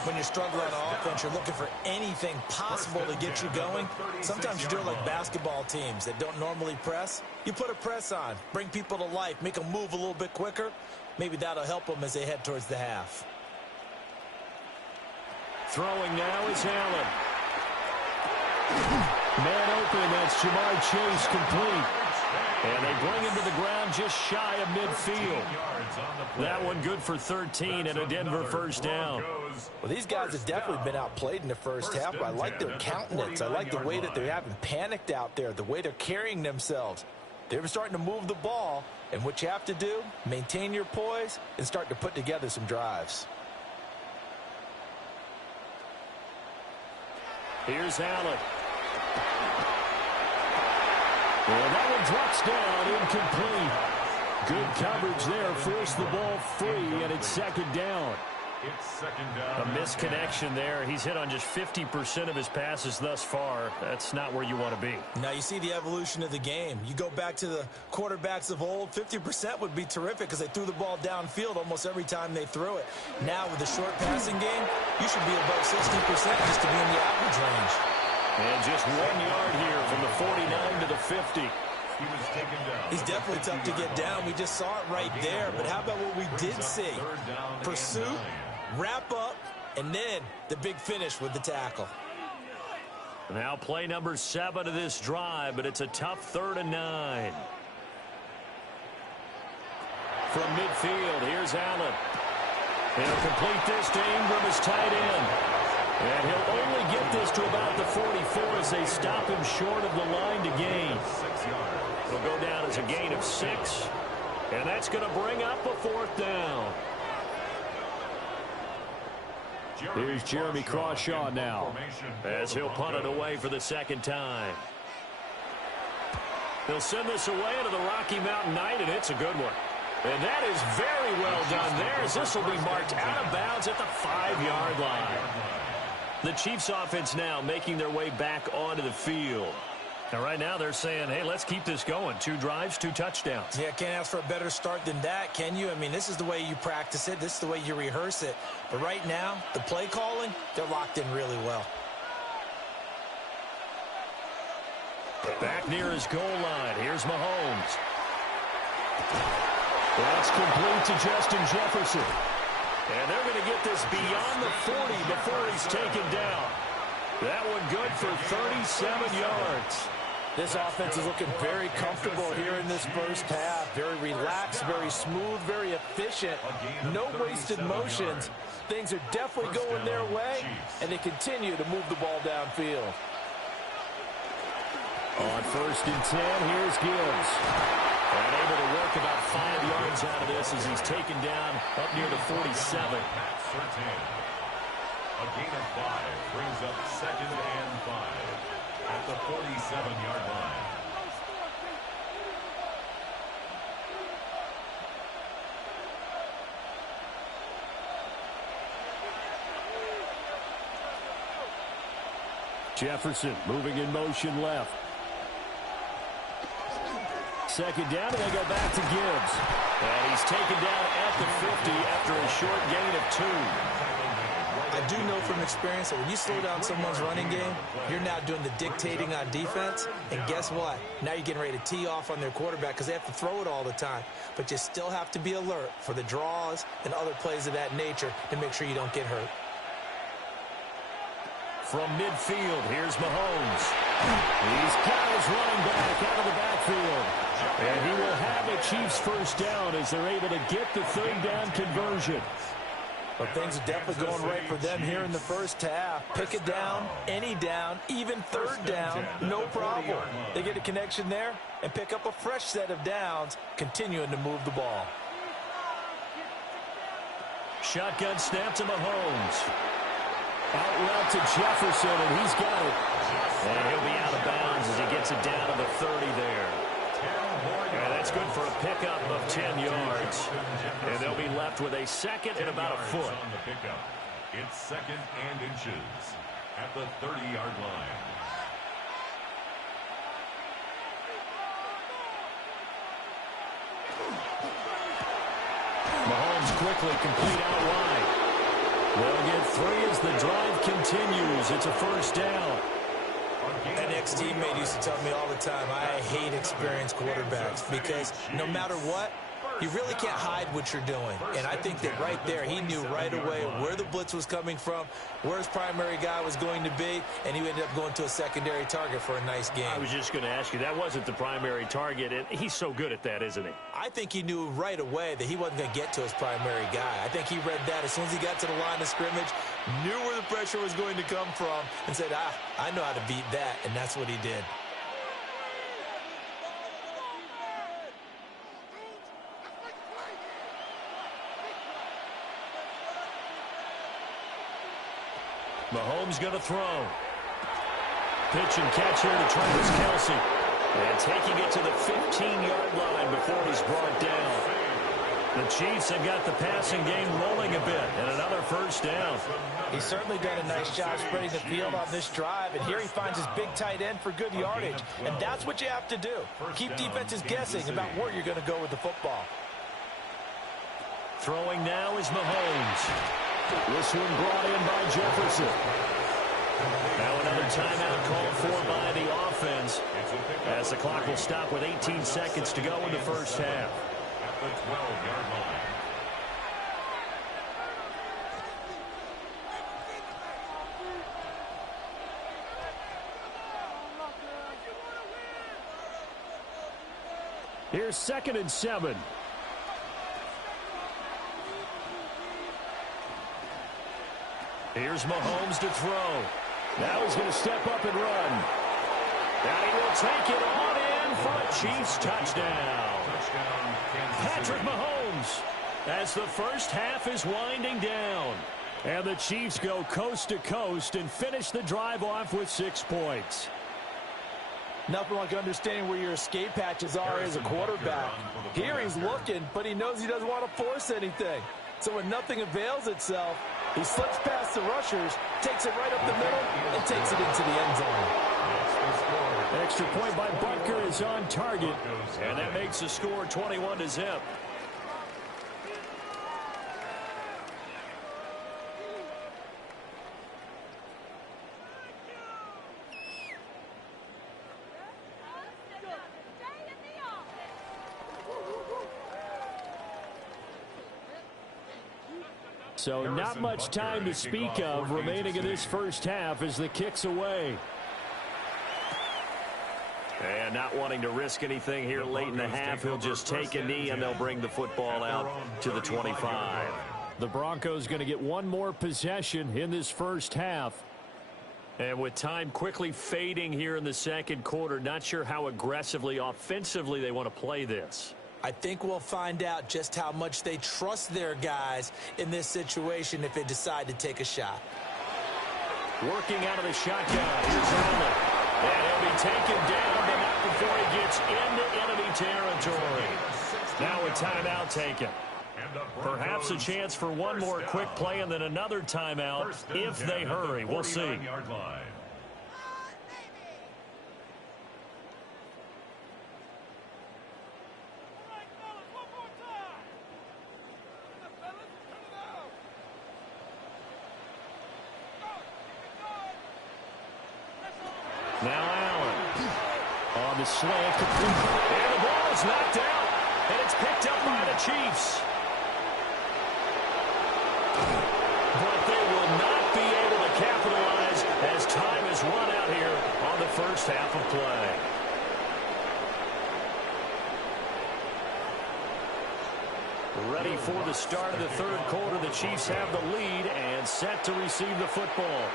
When you're struggling on offense, you're looking for anything possible to get you going. Sometimes you do it like basketball teams that don't normally press. You put a press on, bring people to life, make them move a little bit quicker. Maybe that'll help them as they head towards the half. Throwing now is Allen. Man open, that's Jamar Chase, complete. And they bring him to the ground just shy of midfield. That one good for 13 and a Denver first down. Well, these guys have definitely been outplayed in the first half, but I like their countenance. I like the way that they haven't panicked out there, the way they're carrying themselves. They're starting to move the ball, and what you have to do, maintain your poise and start to put together some drives. Here's Allen. And that one drops down, incomplete. Good coverage there, forced the ball free, and it's 2nd down. A misconnection there. He's hit on just 50% of his passes thus far. That's not where you want to be. Now you see the evolution of the game. You go back to the quarterbacks of old, 50% would be terrific because they threw the ball downfield almost every time they threw it. Now with the short passing game, you should be above 60% just to be in the average range. And just 1 yard here from the 49 to the 50. He's definitely tough to get down. We just saw it right there. But how about what we did see? Pursuit, wrap up, and then the big finish with the tackle. Now play number 7 of this drive, but it's a tough 3rd and 9. From midfield, here's Allen. He'll complete this to Ingram as tight end. And he'll only get this to about the 44 as they stop him short of the line to gain. It'll go down as a gain of 6. And that's going to bring up a 4th down. Here's Jeremy Crawshaw now, as he'll punt it away for the 2nd time. He'll send this away into the Rocky Mountain Night, and it's a good one. And that is very well done there, as this will be marked out of bounds at the 5-yard line. The Chiefs offense now making their way back onto the field. And right now they're saying, hey, let's keep this going. 2 drives, 2 touchdowns. Yeah, can't ask for a better start than that, can you? I mean, this is the way you practice it. This is the way you rehearse it. But right now, the play calling, they're locked in really well. Back near his goal line. Here's Mahomes. That's complete to Justin Jefferson. And they're going to get this beyond the 40 before he's taken down. That one good for 37 yards. This offense is looking very comfortable here in this first half. Very relaxed, very smooth, very efficient. No wasted motions. Things are definitely going their way, and they continue to move the ball downfield. On 1st and 10, here's Gibbs. And able to work about 5 yards out of this as he's taken down up near the 47. A gain of 5 brings up 2nd and 5 at the 47-yard line. Jefferson moving in motion left. Second down, and they go back to Gibbs. And he's taken down at the 50 after a short gain of 2. I do know from experience that when you slow down someone's running game, you're now doing the dictating on defense. And guess what? Now you're getting ready to tee off on their quarterback because they have to throw it all the time. But you still have to be alert for the draws and other plays of that nature to make sure you don't get hurt. From midfield, here's Mahomes. He's got his running back out of the backfield. And he will have a Chiefs first down as they're able to get the third down conversion. Well, things are definitely going right for them here in the first half. Pick it down, any down, even third down, no problem. They get a connection there and pick up a fresh set of downs, continuing to move the ball. Shotgun snap to Mahomes. Out route to Jefferson, and he's got it. And he'll be out of bounds as he gets it down to the 30 there. And that's good for a pickup of 10 yards. And they'll be left with a second and about a foot. On the pickup. It's second and inches at the 30-yard line. Mahomes quickly complete out wide. They'll get 3 as the drive continues. It's a first down. An ex-teammate used to tell me all the time, I hate experienced quarterbacks because no matter what, you really can't hide what you're doing. And I think that right there, he knew right away where the blitz was coming from, where his primary guy was going to be, and he ended up going to a secondary target for a nice game. I was just going to ask you, that wasn't the primary target, and he's so good at that, isn't he? I think he knew right away that he wasn't going to get to his primary guy. I think he read that as soon as he got to the line of scrimmage, knew where the pressure was going to come from, and said, I know how to beat that, and that's what he did. Mahomes going to throw. Pitch and catch here to Travis Kelce. And taking it to the 15-yard line before he's brought down. The Chiefs have got the passing game rolling a bit, and another first down. He's certainly done a nice job spreading the field on this drive, and here he finds his big tight end for good yardage. And that's what you have to do. Keep defenses guessing about where you're going to go with the football. Throwing now is Mahomes. This one brought in by Jefferson. Now another timeout called for by the offense as the clock will stop with 18 seconds to go in the first half. At the 12-yard line. Here's 2nd and 7. Here's Mahomes to throw. Now he's going to step up and run. And he will take it on in for a Chiefs touchdown. Patrick Mahomes as the first half is winding down. And the Chiefs go coast to coast and finish the drive off with 6 points. Nothing like understanding where your escape hatches are as a quarterback. Here he's looking, but he knows he doesn't want to force anything. So when nothing avails itself, he slips past the rushers, takes it right up the middle, and takes it into the end zone. Extra point by Butker is on target, and that makes the score 21-0. So not much time to speak of remaining in this first half as the kick's away. And not wanting to risk anything here late in the half, he'll just take a knee and they'll bring the football out to the 25. The Broncos going to get one more possession in this first half. And with time quickly fading here in the second quarter, not sure how aggressively, offensively they want to play this. I think we'll find out just how much they trust their guys in this situation if they decide to take a shot. Working out of the shotgun. Here's Allen. And he'll be taken down, but not before he gets into enemy territory. Now a timeout taken. Perhaps a chance for one more quick play and then another timeout if they hurry. We'll see. the slant. And the ball is knocked out. And it's picked up by the Chiefs. But they will not be able to capitalize as time has run out here on the first half of play. Ready for the start of the third quarter. The Chiefs have the lead and set to receive the football.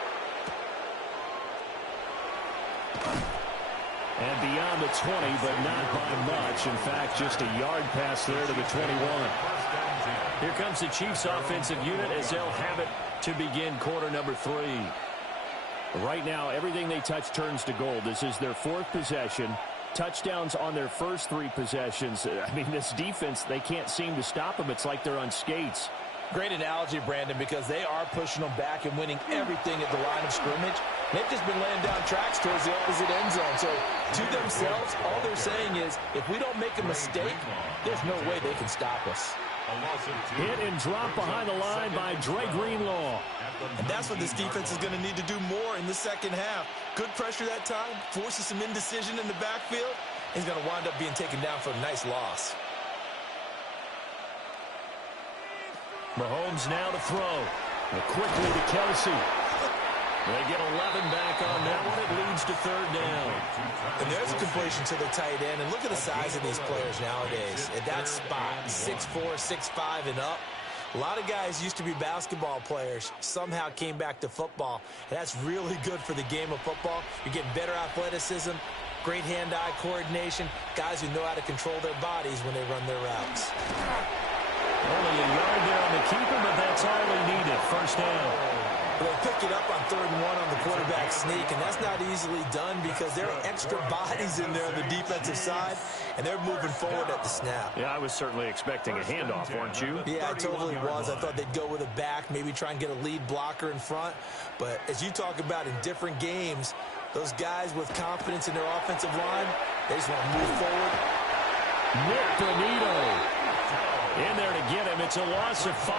And beyond the 20, but not by much. In fact, just a yard pass there to the 21. Here comes the Chiefs offensive unit as they'll have it to begin quarter number 3. Right now, everything they touch turns to gold. This is their 4th possession. Touchdowns on their first 3 possessions. I mean, this defense, they can't seem to stop them. It's like they're on skates. Great analogy, Brandon, because they are pushing them back and winning everything at the line of scrimmage. They've just been laying down tracks towards the opposite end zone. So, to themselves, all they're saying is, if we don't make a mistake, there's no way they can stop us. Hit and drop behind the line by Dre Greenlaw. And that's what this defense is going to need to do more in the second half. Good pressure that time, forces some indecision in the backfield. He's going to wind up being taken down for a nice loss. Mahomes now to throw. And quickly to Kelsey. They get 11 back on that one. It leads to third down. And there's a completion to the tight end. And look at the size of these players nowadays. At that spot, 6'4", 6'5", and up. A lot of guys used to be basketball players, somehow came back to football. And that's really good for the game of football. You're getting better athleticism, great hand-eye coordination, guys who know how to control their bodies when they run their routes. Only a yard there on the keeper, but that's all they needed. First down. They'll pick it up on 3rd and 1 on the quarterback sneak, and that's not easily done because there are extra bodies in there on the defensive side, and they're moving forward at the snap. Yeah, I was certainly expecting a handoff, weren't you? Yeah, I totally was. I thought they'd go with a back, maybe try and get a lead blocker in front. But as you talk about in different games, those guys with confidence in their offensive line, they just want to move forward. Nick Bonito in there to get him. It's a loss of 5.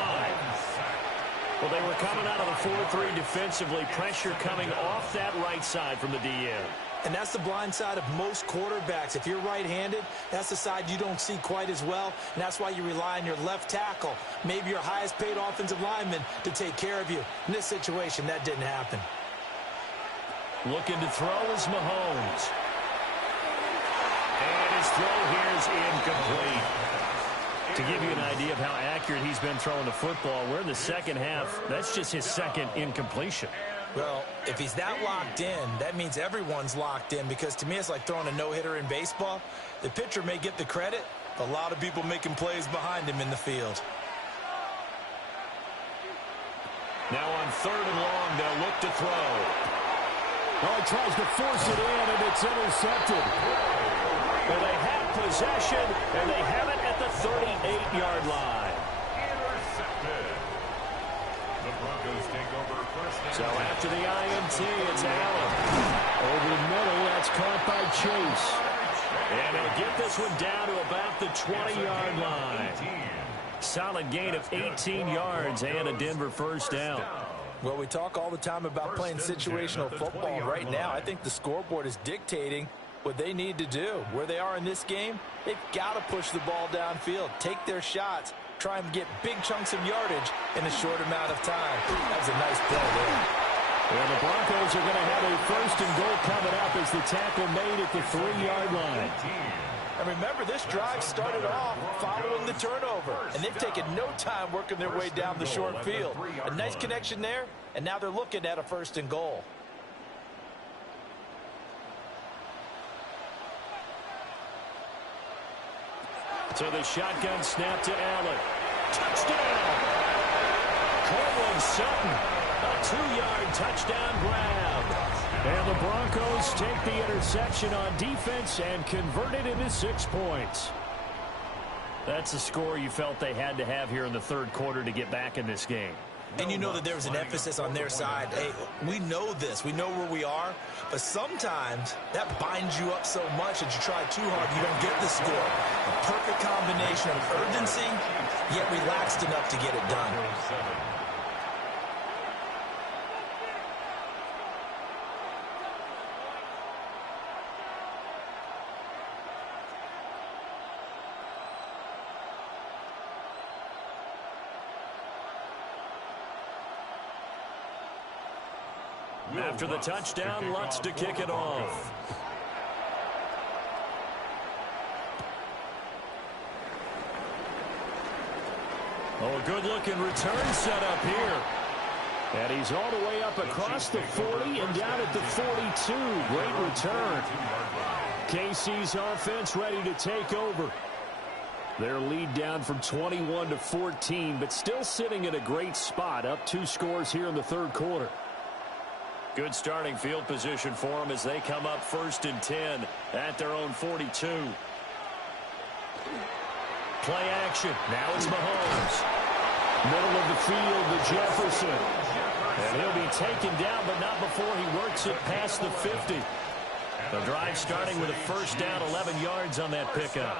Well, they were coming out of the 4-3 defensively. Pressure coming off that right side from the DN. And that's the blind side of most quarterbacks. If you're right-handed, that's the side you don't see quite as well. And that's why you rely on your left tackle, maybe your highest-paid offensive lineman, to take care of you. In this situation, that didn't happen. Looking to throw is Mahomes. And his throw here is incomplete. To give you an idea of how accurate he's been throwing the football, we're in the second half. That's just his 2nd incompletion. Well, if he's that locked in, that means everyone's locked in, because to me it's like throwing a no-hitter in baseball. The pitcher may get the credit, but a lot of people making plays behind him in the field. Now on 3rd and long, they'll look to throw. Oh, he tries to force it in, and it's intercepted. Well, they have possession, and they have it at the 38-yard line. Intercepted. The Broncos take over first down. So after the INT, it's Allen. Over the middle, that's caught by Chase. And they'll get this one down to about the 20-yard line. Solid gain of 18 yards and a Denver first down. Well, we talk all the time about playing situational football. Right now, I think the scoreboard is dictating what they need to do. Where they are in this game, they've got to push the ball downfield, take their shots, try and get big chunks of yardage in a short amount of time. That was a nice play there. And the Broncos are going to have a 1st and goal coming up as the tackle made at the 3-yard line. And remember, this drive started off following the turnover, and they've taken no time working their way down the short field. A nice connection there, and now they're looking at a 1st and goal. So the shotgun snap to Allen. Touchdown! Courtland Sutton, a 2-yard touchdown grab. And the Broncos take the interception on defense and convert it into 6 points. That's the score you felt they had to have here in the third quarter to get back in this game. And you know that there was an emphasis on their side. Hey, we know this. We know where we are. But sometimes that binds you up so much that you try too hard, you don't get the score. A perfect combination of urgency, yet relaxed enough to get it done. After the touchdown, Lutz to kick it off. Oh, a good-looking return set up here. And he's all the way up across the 40 and down at the 42. Great return. KC's offense ready to take over. Their lead down from 21 to 14, but still sitting at a great spot, up 2 scores here in the third quarter. Good starting field position for them as they come up 1st and 10 at their own 42. Play action. Now it's Mahomes. Middle of the field to Jefferson. And he'll be taken down, but not before he works it past the 50. The drive starting with a first down, 11 yards on that pickup.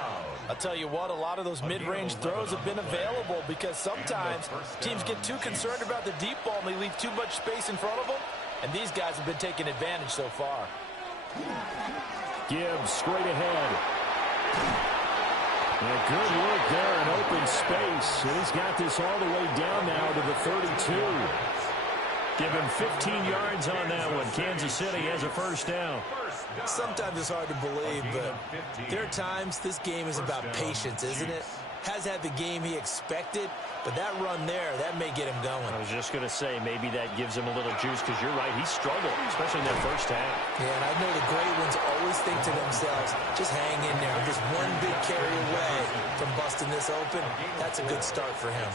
I'll tell you what, a lot of those mid-range throws have been available because sometimes teams get too concerned about the deep ball and they leave too much space in front of them, and these guys have been taking advantage so far. Gibbs straight ahead. And good work there in open space. And he's got this all the way down now to the 32. Give him 15 yards on that one. Kansas City has a first down. Sometimes it's hard to believe, but there are times this game is about patience, isn't it? Has had the game he expected, but that run there, that may get him going. I was just going to say, maybe that gives him a little juice, because you're right, he struggled, especially in that first half. Yeah, and I know the great ones always think to themselves, just hang in there. Just one big carry away from busting this open. That's a good start for him.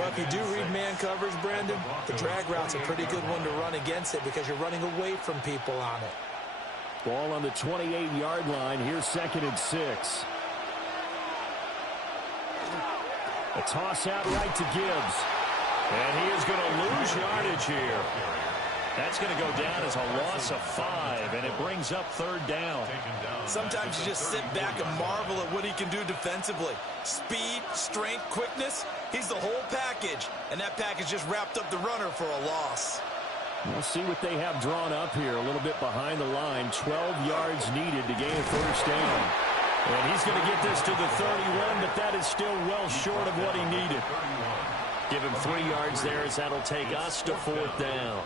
Well, if you do read man coverage, Brandon, the drag route's a pretty good one to run against it because you're running away from people on it. Ball on the 28-yard line. Here's 2nd and 6. A toss out right to Gibbs. And he is going to lose yardage here. That's going to go down as a loss of 5, and it brings up 3rd down. Sometimes you just sit back and marvel at what he can do defensively. Speed, strength, quickness, he's the whole package. And that package just wrapped up the runner for a loss. We'll see what they have drawn up here. A little bit behind the line. 12 yards needed to gain a first down. And he's going to get this to the 31, but that is still well short of what he needed. Give him 3 yards there as that'll take us to 4th down.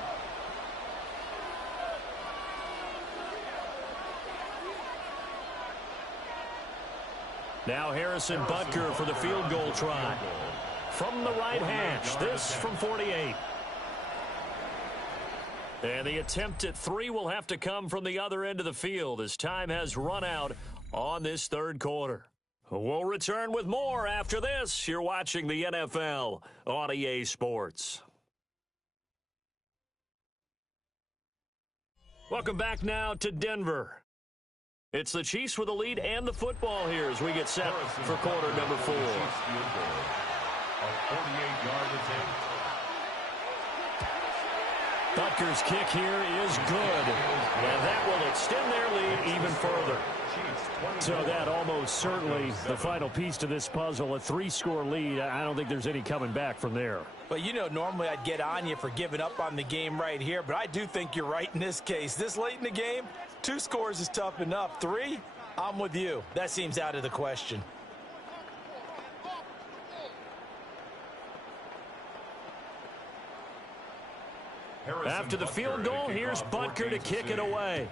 Now Harrison Butker for the field goal try. From the right hash, this from 48. And the attempt at 3 will have to come from the other end of the field as time has run out on this third quarter. We'll return with more after this. You're watching the NFL on EA Sports. Welcome back now to Denver. It's the Chiefs with the lead and the football here as we get set for quarter number 4. Butker's kick here is good, and that will extend their lead even further. So that almost certainly the final piece to this puzzle, a 3-score lead. I don't think there's any coming back from there. But, you know, normally I'd get on you for giving up on the game right here, but I do think you're right in this case. This late in the game, 2 scores is tough enough. 3, I'm with you. That seems out of the question. After the field goal, here's Butker to kick it away.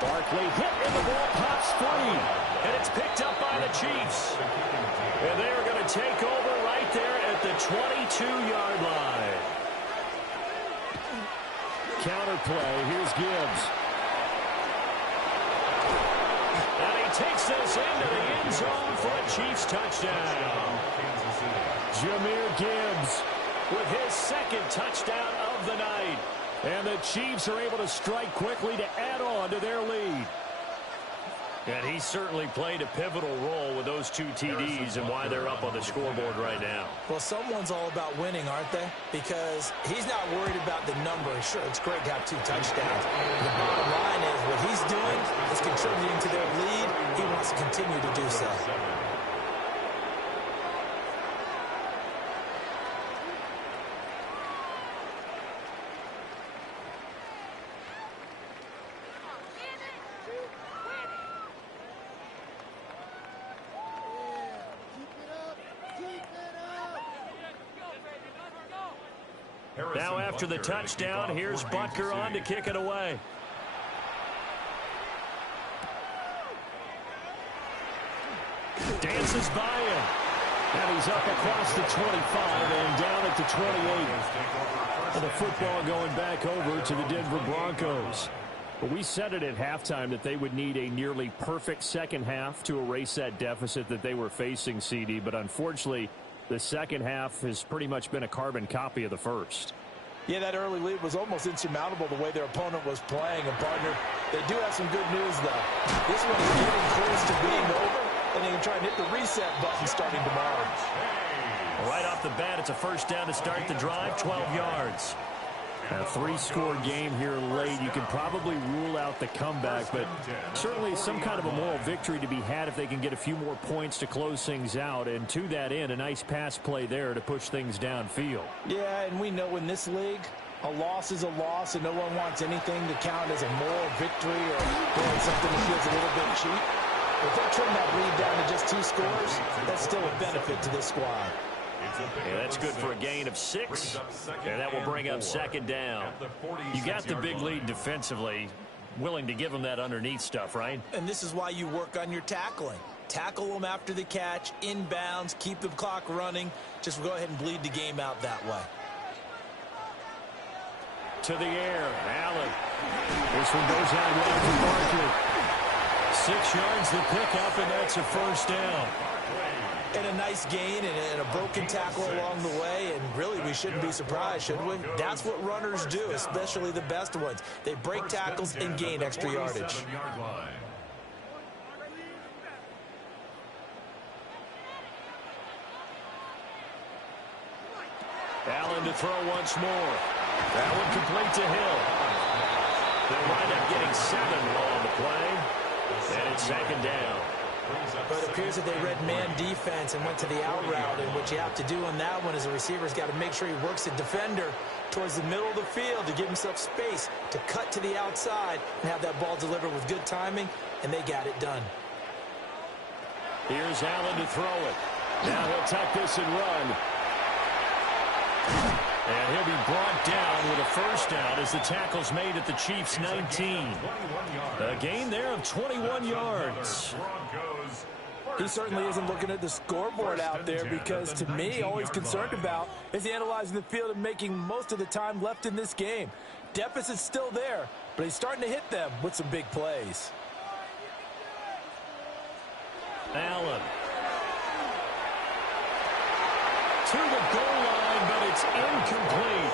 Barkley hit and the ball pops free. And it's picked up by the Chiefs. And they are going to take over right there at the 22-yard line. Counterplay. Here's Gibbs. And he takes this into the end zone for a Chiefs touchdown. Jahmyr Gibbs with his 2nd touchdown of the night. And the Chiefs are able to strike quickly to add on to their lead. And he certainly played a pivotal role with those 2 TDs and why they're up on the scoreboard right now. Well, someone's all about winning, aren't they? Because he's not worried about the number. Sure, it's great to have 2 touchdowns. The bottom line is what he's doing is contributing to their lead. He wants to continue to do so. Now after the touchdown, here's Butker on to kick it away. Dances by him. And he's up across the 25 and down at the 28. And the football going back over to the Denver Broncos. But we said it at halftime that they would need a nearly perfect second half to erase that deficit that they were facing, CD. But unfortunately, the second half has pretty much been a carbon copy of the first. Yeah, that early lead was almost insurmountable the way their opponent was playing. And, partner, they do have some good news, though. This one is getting close to being over, and they can try and hit the reset button starting tomorrow. Right off the bat, it's a first down to start the drive, 12 yards. A three-score game here late. You can probably rule out the comeback, but certainly some kind of a moral victory to be had if they can get a few more points to close things out. And to that end, a nice pass play there to push things downfield. Yeah, and we know in this league, a loss is a loss, and no one wants anything to count as a moral victory or doing something that feels a little bit cheap. If they trim that lead down to just 2 scores, that's still a benefit to this squad. Yeah, that's good for a gain of 6, and that will bring up second down. You got the big lead defensively, willing to give them that underneath stuff, right? And this is why you work on your tackling. Tackle them after the catch, inbounds, keep the clock running. Just go ahead and bleed the game out that way. To the air, Allen. This one goes out wide for Barkley. 6 yards the pickup, and that's a first down. And a nice gain and a broken tackle along the way, and really we shouldn't be surprised, should we? That's what runners do, especially the best ones. They break tackles and gain extra yardage. Allen to throw once more. That one complete to Hill. They'll wind up getting 7 on the play, and it's second down. But it appears that they read man defense and went to the out route, and what you have to do on that one is a receiver's got to make sure he works the defender towards the middle of the field to give himself space to cut to the outside and have that ball delivered with good timing, and they got it done. Here's Allen to throw it. Now he'll tuck this and run. And he'll be brought down with a first down as the tackle's made at the Chiefs' 19. A gain there of 21 yards. He certainly isn't looking at the scoreboard out there because, to me, all he's concerned about is analyzing the field and making most of the time left in this game. Deficit's still there, but he's starting to hit them with some big plays. Allen. To the goal line, but it's incomplete.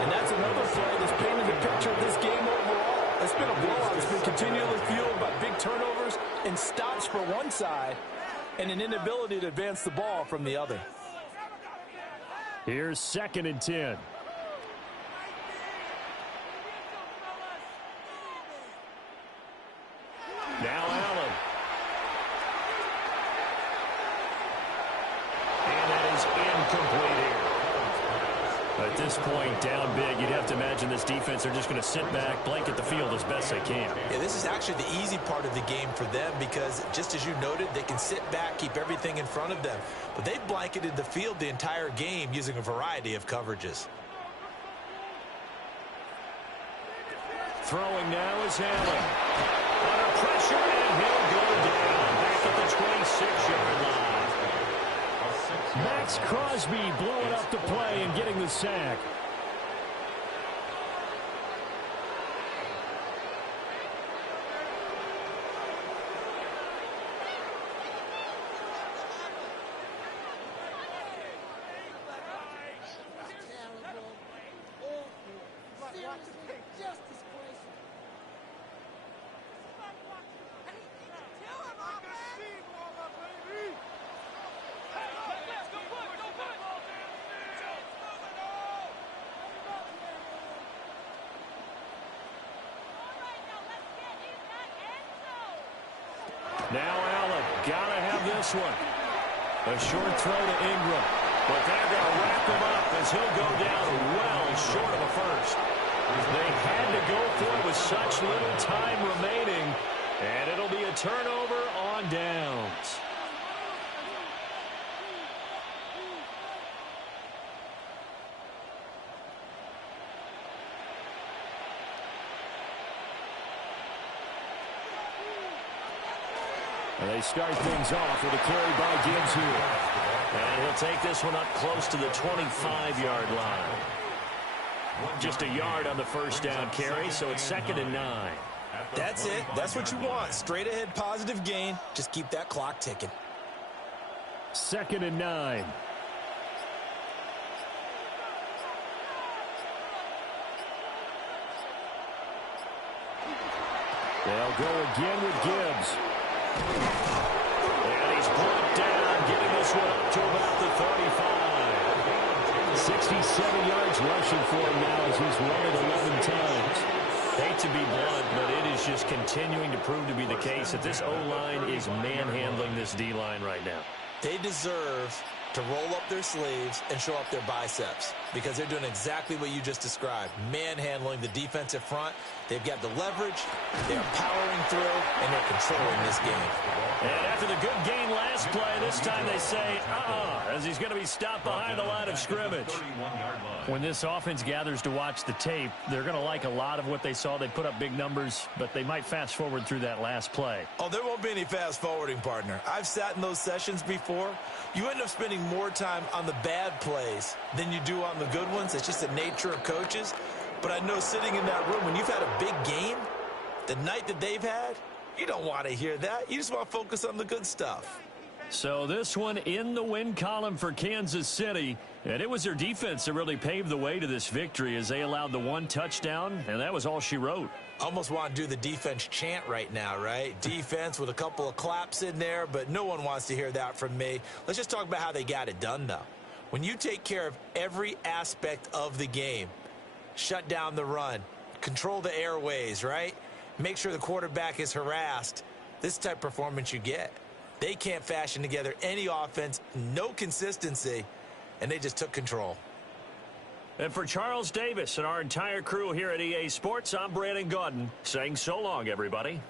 And that's another play that's painted the picture of this game overall. It's been a blowout. It's been continually fueled by big turnovers and stops for one side and an inability to advance the ball from the other. Here's 2nd and 10. Now Allen. And that is incomplete here. At this point, down big, you'd have to imagine this defense are just going to sit back, blanket the field as best they can. Yeah, this is actually the easy part of the game for them because, just as you noted, they can sit back, keep everything in front of them. But they've blanketed the field the entire game using a variety of coverages. Throwing now is Allen. Under pressure, and he'll go down back at the 26-yard line. Max Crosby blowing up the play and getting the sack. Now Allen, gotta have this one. A short throw to Ingram. But they're going to wrap him up as he'll go down well short of a first. They had to go for it with such little time remaining. And it'll be a turnover on downs. And they start things off with a carry by Gibbs here. And he'll take this one up close to the 25-yard line. Just a yard on the first down carry, so it's 2nd and 9. That's it. That's what you want. Straight ahead positive gain. Just keep that clock ticking. 2nd and 9. They'll go again with Gibbs. And he's brought down, getting this one up to about the 35. 67 yards rushing for him now as he's run it 11 times. Hate to be blunt, but it is just continuing to prove to be the case that this O-line is manhandling this D-line right now. They deserve to roll up their sleeves and show up their biceps because they're doing exactly what you just described, manhandling the defensive front. They've got the leverage, they're powering through, and they're controlling this game. And after the good game last play, this time they say, as he's going to be stopped behind the line of scrimmage. When this offense gathers to watch the tape, they're going to like a lot of what they saw. They put up big numbers, but they might fast forward through that last play. Oh, there won't be any fast forwarding, partner. I've sat in those sessions before. You end up spending more time on the bad plays than you do on the good ones. It's just the nature of coaches. But I know sitting in that room, when you've had a big game, the night that they've had, you don't want to hear that. You just want to focus on the good stuff. So this one in the win column for Kansas City. And it was their defense that really paved the way to this victory as they allowed the 1 touchdown, and that was all she wrote. Almost want to do the defense chant right now, right? Defense with a couple of claps in there, but no one wants to hear that from me. Let's just talk about how they got it done, though. When you take care of every aspect of the game, shut down the run, control the airways, right? Make sure the quarterback is harassed. This type of performance you get. They can't fashion together any offense, no consistency, and they just took control. And for Charles Davis and our entire crew here at EA Sports, I'm Brandon Gaudin saying so long, everybody.